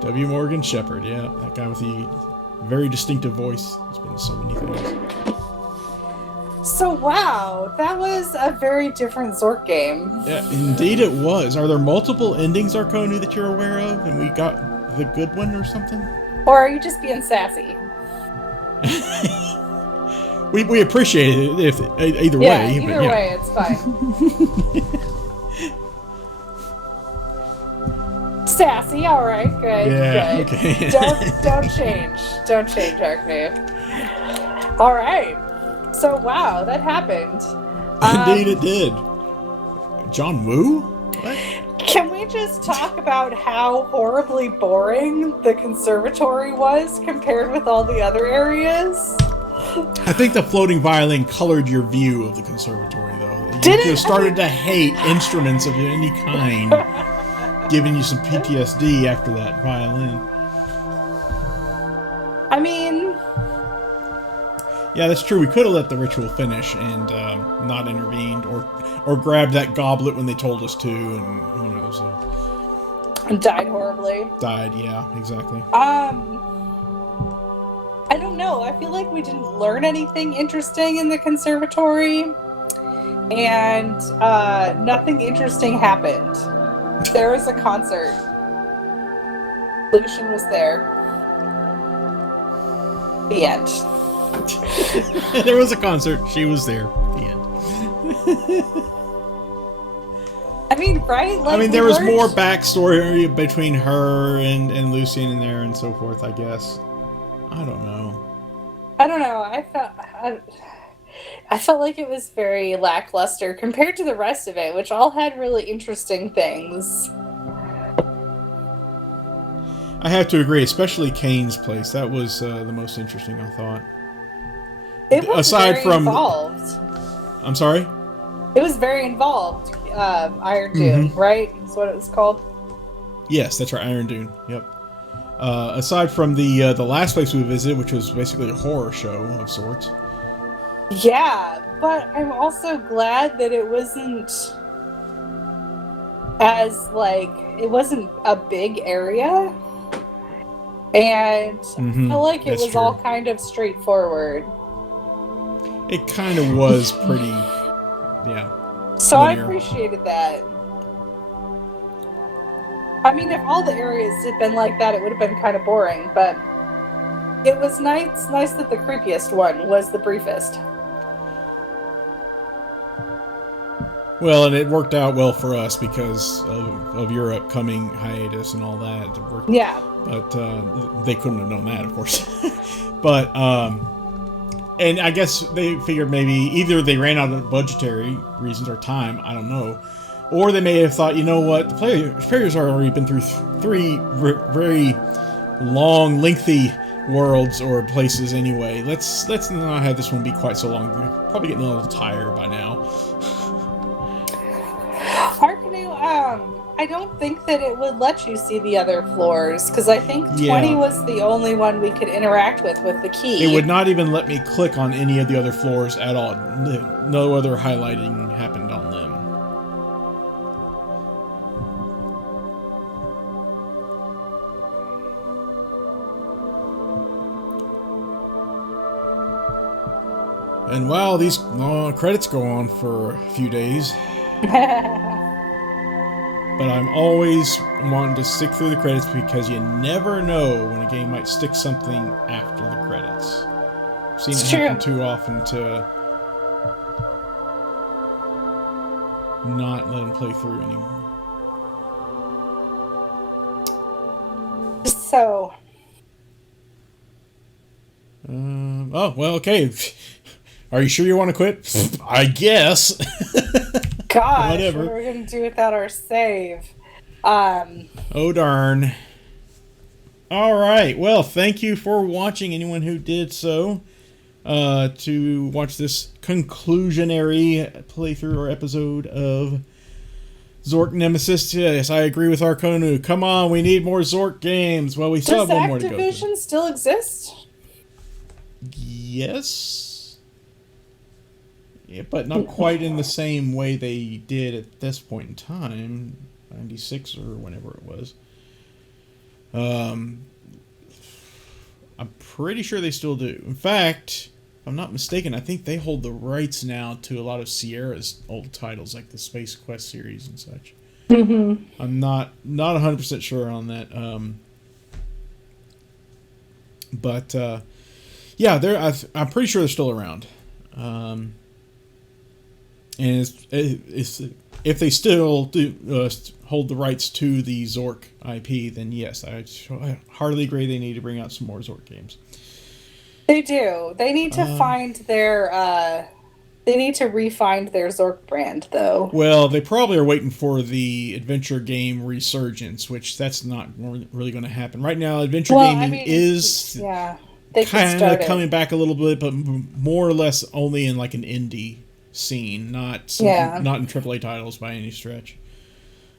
W. Morgan Shepherd, yeah, that guy with the very distinctive voice. He's been in so many things. So wow, that was a very different Zork game. Yeah, indeed it was. Are there multiple endings, Arkonu, that you're aware of, and we got the good one or something? Or are you just being sassy? We appreciate it if either way. Yeah, either way, it's fine. Sassy, all right, good. Yeah, good. okay. Don't change, Arknave. All right. So wow, that happened. Indeed, it did. John Woo? What? Can we just talk about how horribly boring the conservatory was compared with all the other areas? I think the floating violin colored your view of the conservatory, though. You Did it? just started to hate instruments of any kind, giving you some PTSD after that violin. I mean, Yeah, that's true. We could have let the ritual finish and not intervened, or grabbed that goblet when they told us to, and who knows. And died horribly. Died, yeah, exactly. I don't know. I feel like we didn't learn anything interesting in the conservatory, and nothing interesting happened. There was a concert. Lucian was there. The end. There was a concert. She was there. The end. I mean, right? Like, I mean, there was more backstory between her and Lucian in there and so forth, I guess. I don't know. I felt like it was very lackluster compared to the rest of it, which all had really interesting things. I have to agree, especially Kane's place. That was the most interesting, I thought. It was aside very from involved. I'm sorry? It was very involved. Iron Dune, right? That's what it was called. Yes, that's right, Iron Dune. Yep. Aside from the last place we visited, which was basically a horror show of sorts. Yeah, but I'm also glad that it wasn't as, like, it wasn't a big area. And I feel like it was all kind of straightforward. It kind of was pretty, yeah. So linear. I appreciated that. I mean, if all the areas had been like that, it would have been kind of boring, but it was nice that the creepiest one was the briefest. Well, and it worked out well for us because of your upcoming hiatus and all that. Yeah. But they couldn't have known that, of course. But, and I guess they figured maybe either they ran out of budgetary reasons or time, I don't know. Or they may have thought, you know what, the players have already been through three very long, lengthy worlds or places anyway. Let's not have this one be quite so long. They're probably getting a little tired by now. I don't think that it would let you see the other floors, because I think 20 was the only one we could interact with the key. It would not even let me click on any of the other floors at all. No other highlighting happened on them. And wow, these credits go on for a few days. But I'm always wanting to stick through the credits because you never know when a game might stick something after the credits. I've seen it happen too often to not let them play through anymore. So. Oh, well, okay. Are you sure you want to quit? I guess. Gosh, whatever. What are we going to do without our save? Oh, darn. All right. Well, thank you for watching, anyone who did so. To watch this conclusionary playthrough or episode of Zork Nemesis. Yes, I agree with Arconu. Come on, we need more Zork games. Well, we still have one more to go. Does Activision still exist? Yes. Yeah, but not quite in the same way they did at this point in time. 96 or whenever it was. I'm pretty sure they still do. In fact, if I'm not mistaken, I think they hold the rights now to a lot of Sierra's old titles, like the Space Quest series and such. Mm-hmm. I'm not 100% sure on that. But yeah, I'm pretty sure they're still around. And if they still do hold the rights to the Zork IP, then yes, I heartily agree they need to bring out some more Zork games. They do. They need to find their. They need to re-find their Zork brand, though. Well, they probably are waiting for the adventure game resurgence, which that's not really going to happen right now. Adventure gaming is kind of coming back a little bit, but more or less only in like an indie scene, not in AAA titles by any stretch.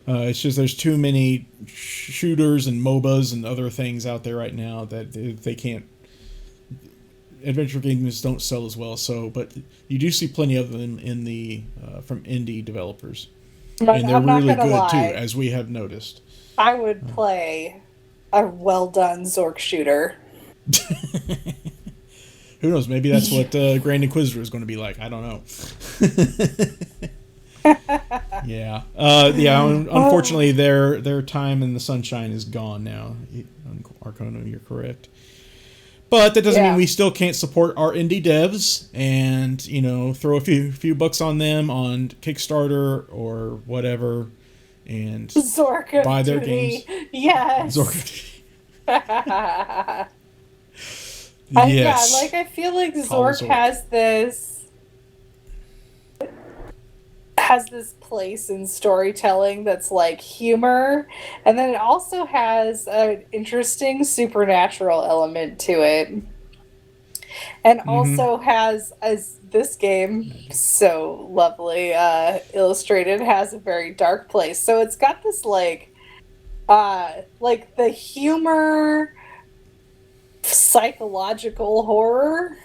It's just there's too many shooters and MOBAs and other things out there right now that they can't adventure games don't sell as well. So, but you do see plenty of them in the from indie developers, and they're really good too, as we have noticed. I would play a well done Zork shooter. Who knows? Maybe that's what Grand Inquisitor is going to be like. I don't know. Yeah. Unfortunately, their time in the sunshine is gone now. Arcona, you're correct. But that doesn't mean we still can't support our indie devs and, throw a few bucks on them on Kickstarter or whatever and Zork buy their Duty. games. Yes. Zork. Yes. Yeah, I feel like Zork has this place in storytelling that's like humor, and then it also has an interesting supernatural element to it, and also has, as this game so lovely illustrated, has a very dark place. So it's got this like the humor, psychological horror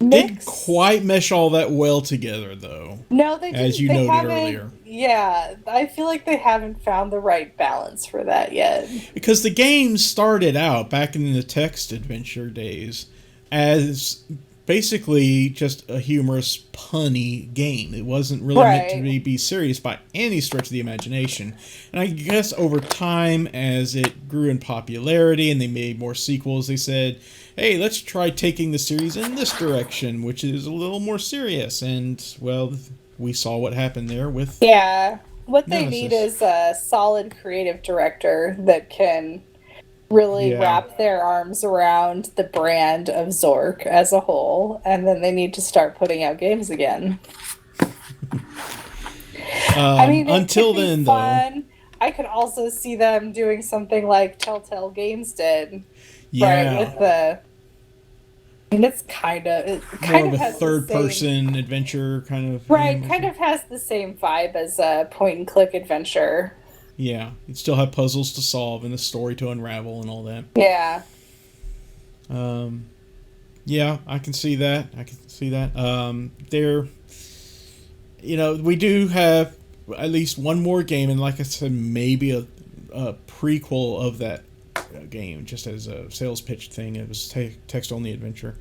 mix. Didn't quite mesh all that well together, though. No, they didn't. As you noted earlier. Yeah, I feel like they haven't found the right balance for that yet. Because the game started out back in the text adventure days as basically just a humorous, punny game. It wasn't really meant to be serious by any stretch of the imagination. And I guess over time, as it grew in popularity and they made more sequels, they said, hey, let's try taking the series in this direction, which is a little more serious. And, well, we saw what happened there with what they need is a solid creative director that can really wrap their arms around the brand of Zork as a whole, and then they need to start putting out games again. I mean, until then, though, I could also see them doing something like Telltale Games did. Yeah. Right, with the... And it's kind of more of a third-person adventure kind of... Right, kind of has the same vibe as a point-and-click adventure. Yeah, you'd still have puzzles to solve and a story to unravel and all that. Yeah. Yeah, I can see that. We do have at least one more game, and like I said, maybe a prequel of that game, just as a sales pitch thing. It was text-only adventure.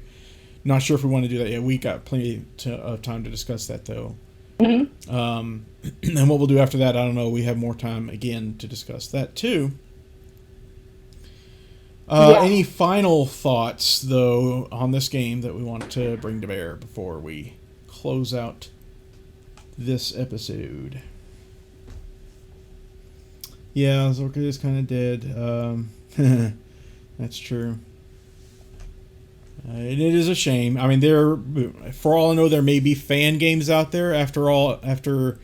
Not sure if we want to do that yet. We got plenty of time to discuss that, though. Mm-hmm. And what we'll do after that, I don't know. We have more time again to discuss that too. Any final thoughts, though, on this game that we want to bring to bear before we close out this episode? Yeah, Zork is kind of dead. That's true. It is a shame. I mean, for all I know, there may be fan games out there. After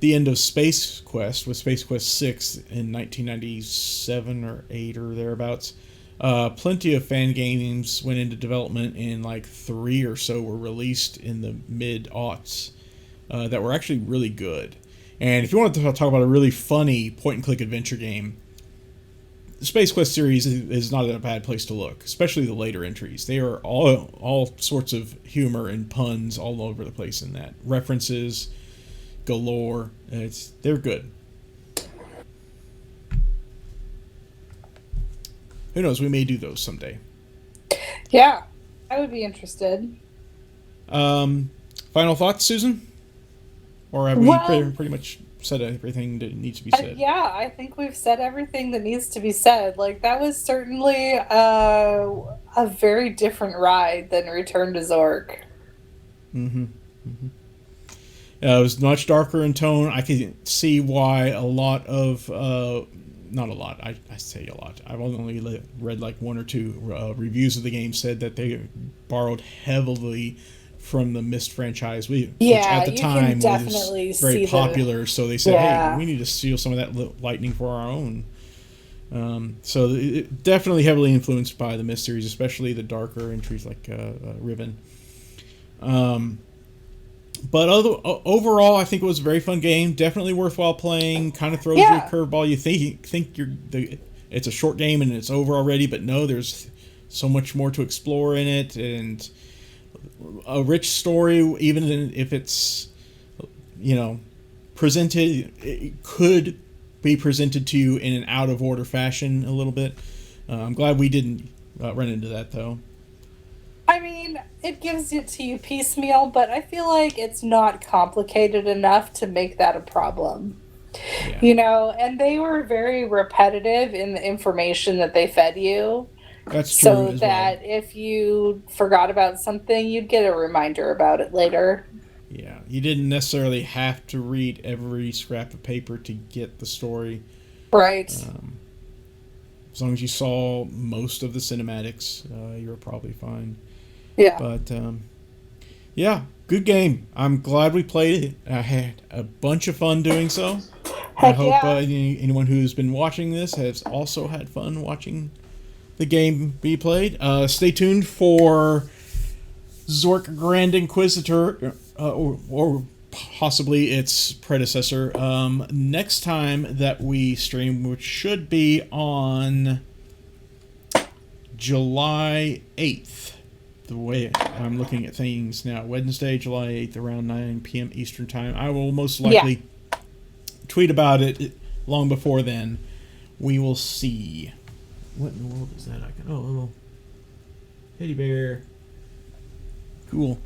the end of Space Quest, with Space Quest 6 in 1997 or 8 or thereabouts, plenty of fan games went into development, and like 3 or so were released in the mid-aughts that were actually really good. And if you want to talk about a really funny point-and-click adventure game, the Space Quest series is not a bad place to look, especially the later entries. They are all sorts of humor and puns all over the place in that. References galore. They're good. Who knows? We may do those someday. Yeah, I would be interested. Final thoughts, Susan? Or have we pretty much said everything that needs to be said? Yeah, I think we've said everything that needs to be said. Like, that was certainly a very different ride than Return to Zork. Mm-hmm. Mm-hmm. It was much darker in tone. I can see why a lot of... not a lot. I say a lot. I've only read like 1 or 2 reviews of the game said that they borrowed heavily from the Myst franchise, which at the time was very popular. So they said, hey, we need to steal some of that lightning for our own. So it definitely heavily influenced by the Myst series, especially the darker entries like Riven. But overall, I think it was a very fun game. Definitely worthwhile playing. Kind of throws you a curveball. You think it's a short game and it's over already, but no, there's so much more to explore in it, and a rich story, even if it's, presented, it could be presented to you in an out of order fashion a little bit. I'm glad we didn't run into that, though. I mean, it gives it to you piecemeal, but I feel like it's not complicated enough to make that a problem. Yeah. And they were very repetitive in the information that they fed you. That's true. So that if you forgot about something, you'd get a reminder about it later. Yeah, you didn't necessarily have to read every scrap of paper to get the story. Right. As long as you saw most of the cinematics, you were probably fine. Yeah. But, yeah, good game. I'm glad we played it. I had a bunch of fun doing so. I hope anyone who's been watching this has also had fun watching the game be played. Stay tuned for Zork Grand Inquisitor, or possibly its predecessor, next time that we stream, which should be on July 8th. The way I'm looking at things now, Wednesday, July 8th, around 9 p.m. Eastern Time. I will most likely tweet about it long before then. We will see. What in the world is that icon? Oh, a little teddy bear. Cool.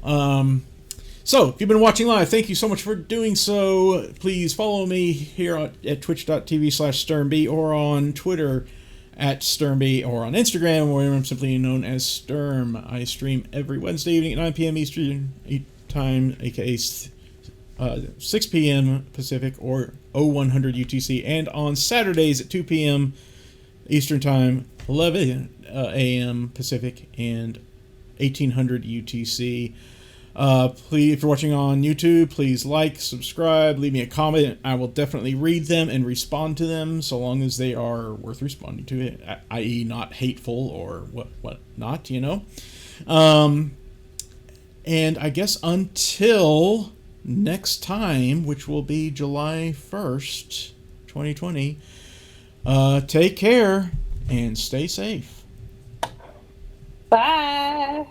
So, if you've been watching live, thank you so much for doing so. Please follow me here at twitch.tv/SturmB or on Twitter @SturmB or on Instagram, where I'm simply known as Sturm. I stream every Wednesday evening at 9 p.m. Eastern Time, aka 6 p.m. Pacific or 0100 UTC, and on Saturdays at 2 p.m. Eastern Time, 11 a.m. Pacific, and 1800 UTC. Please, if you're watching on YouTube, please like, subscribe, leave me a comment. I will definitely read them and respond to them, so long as they are worth responding to, i.e. not hateful or what not, And I guess until next time, which will be July 1st, 2020, take care and stay safe. Bye.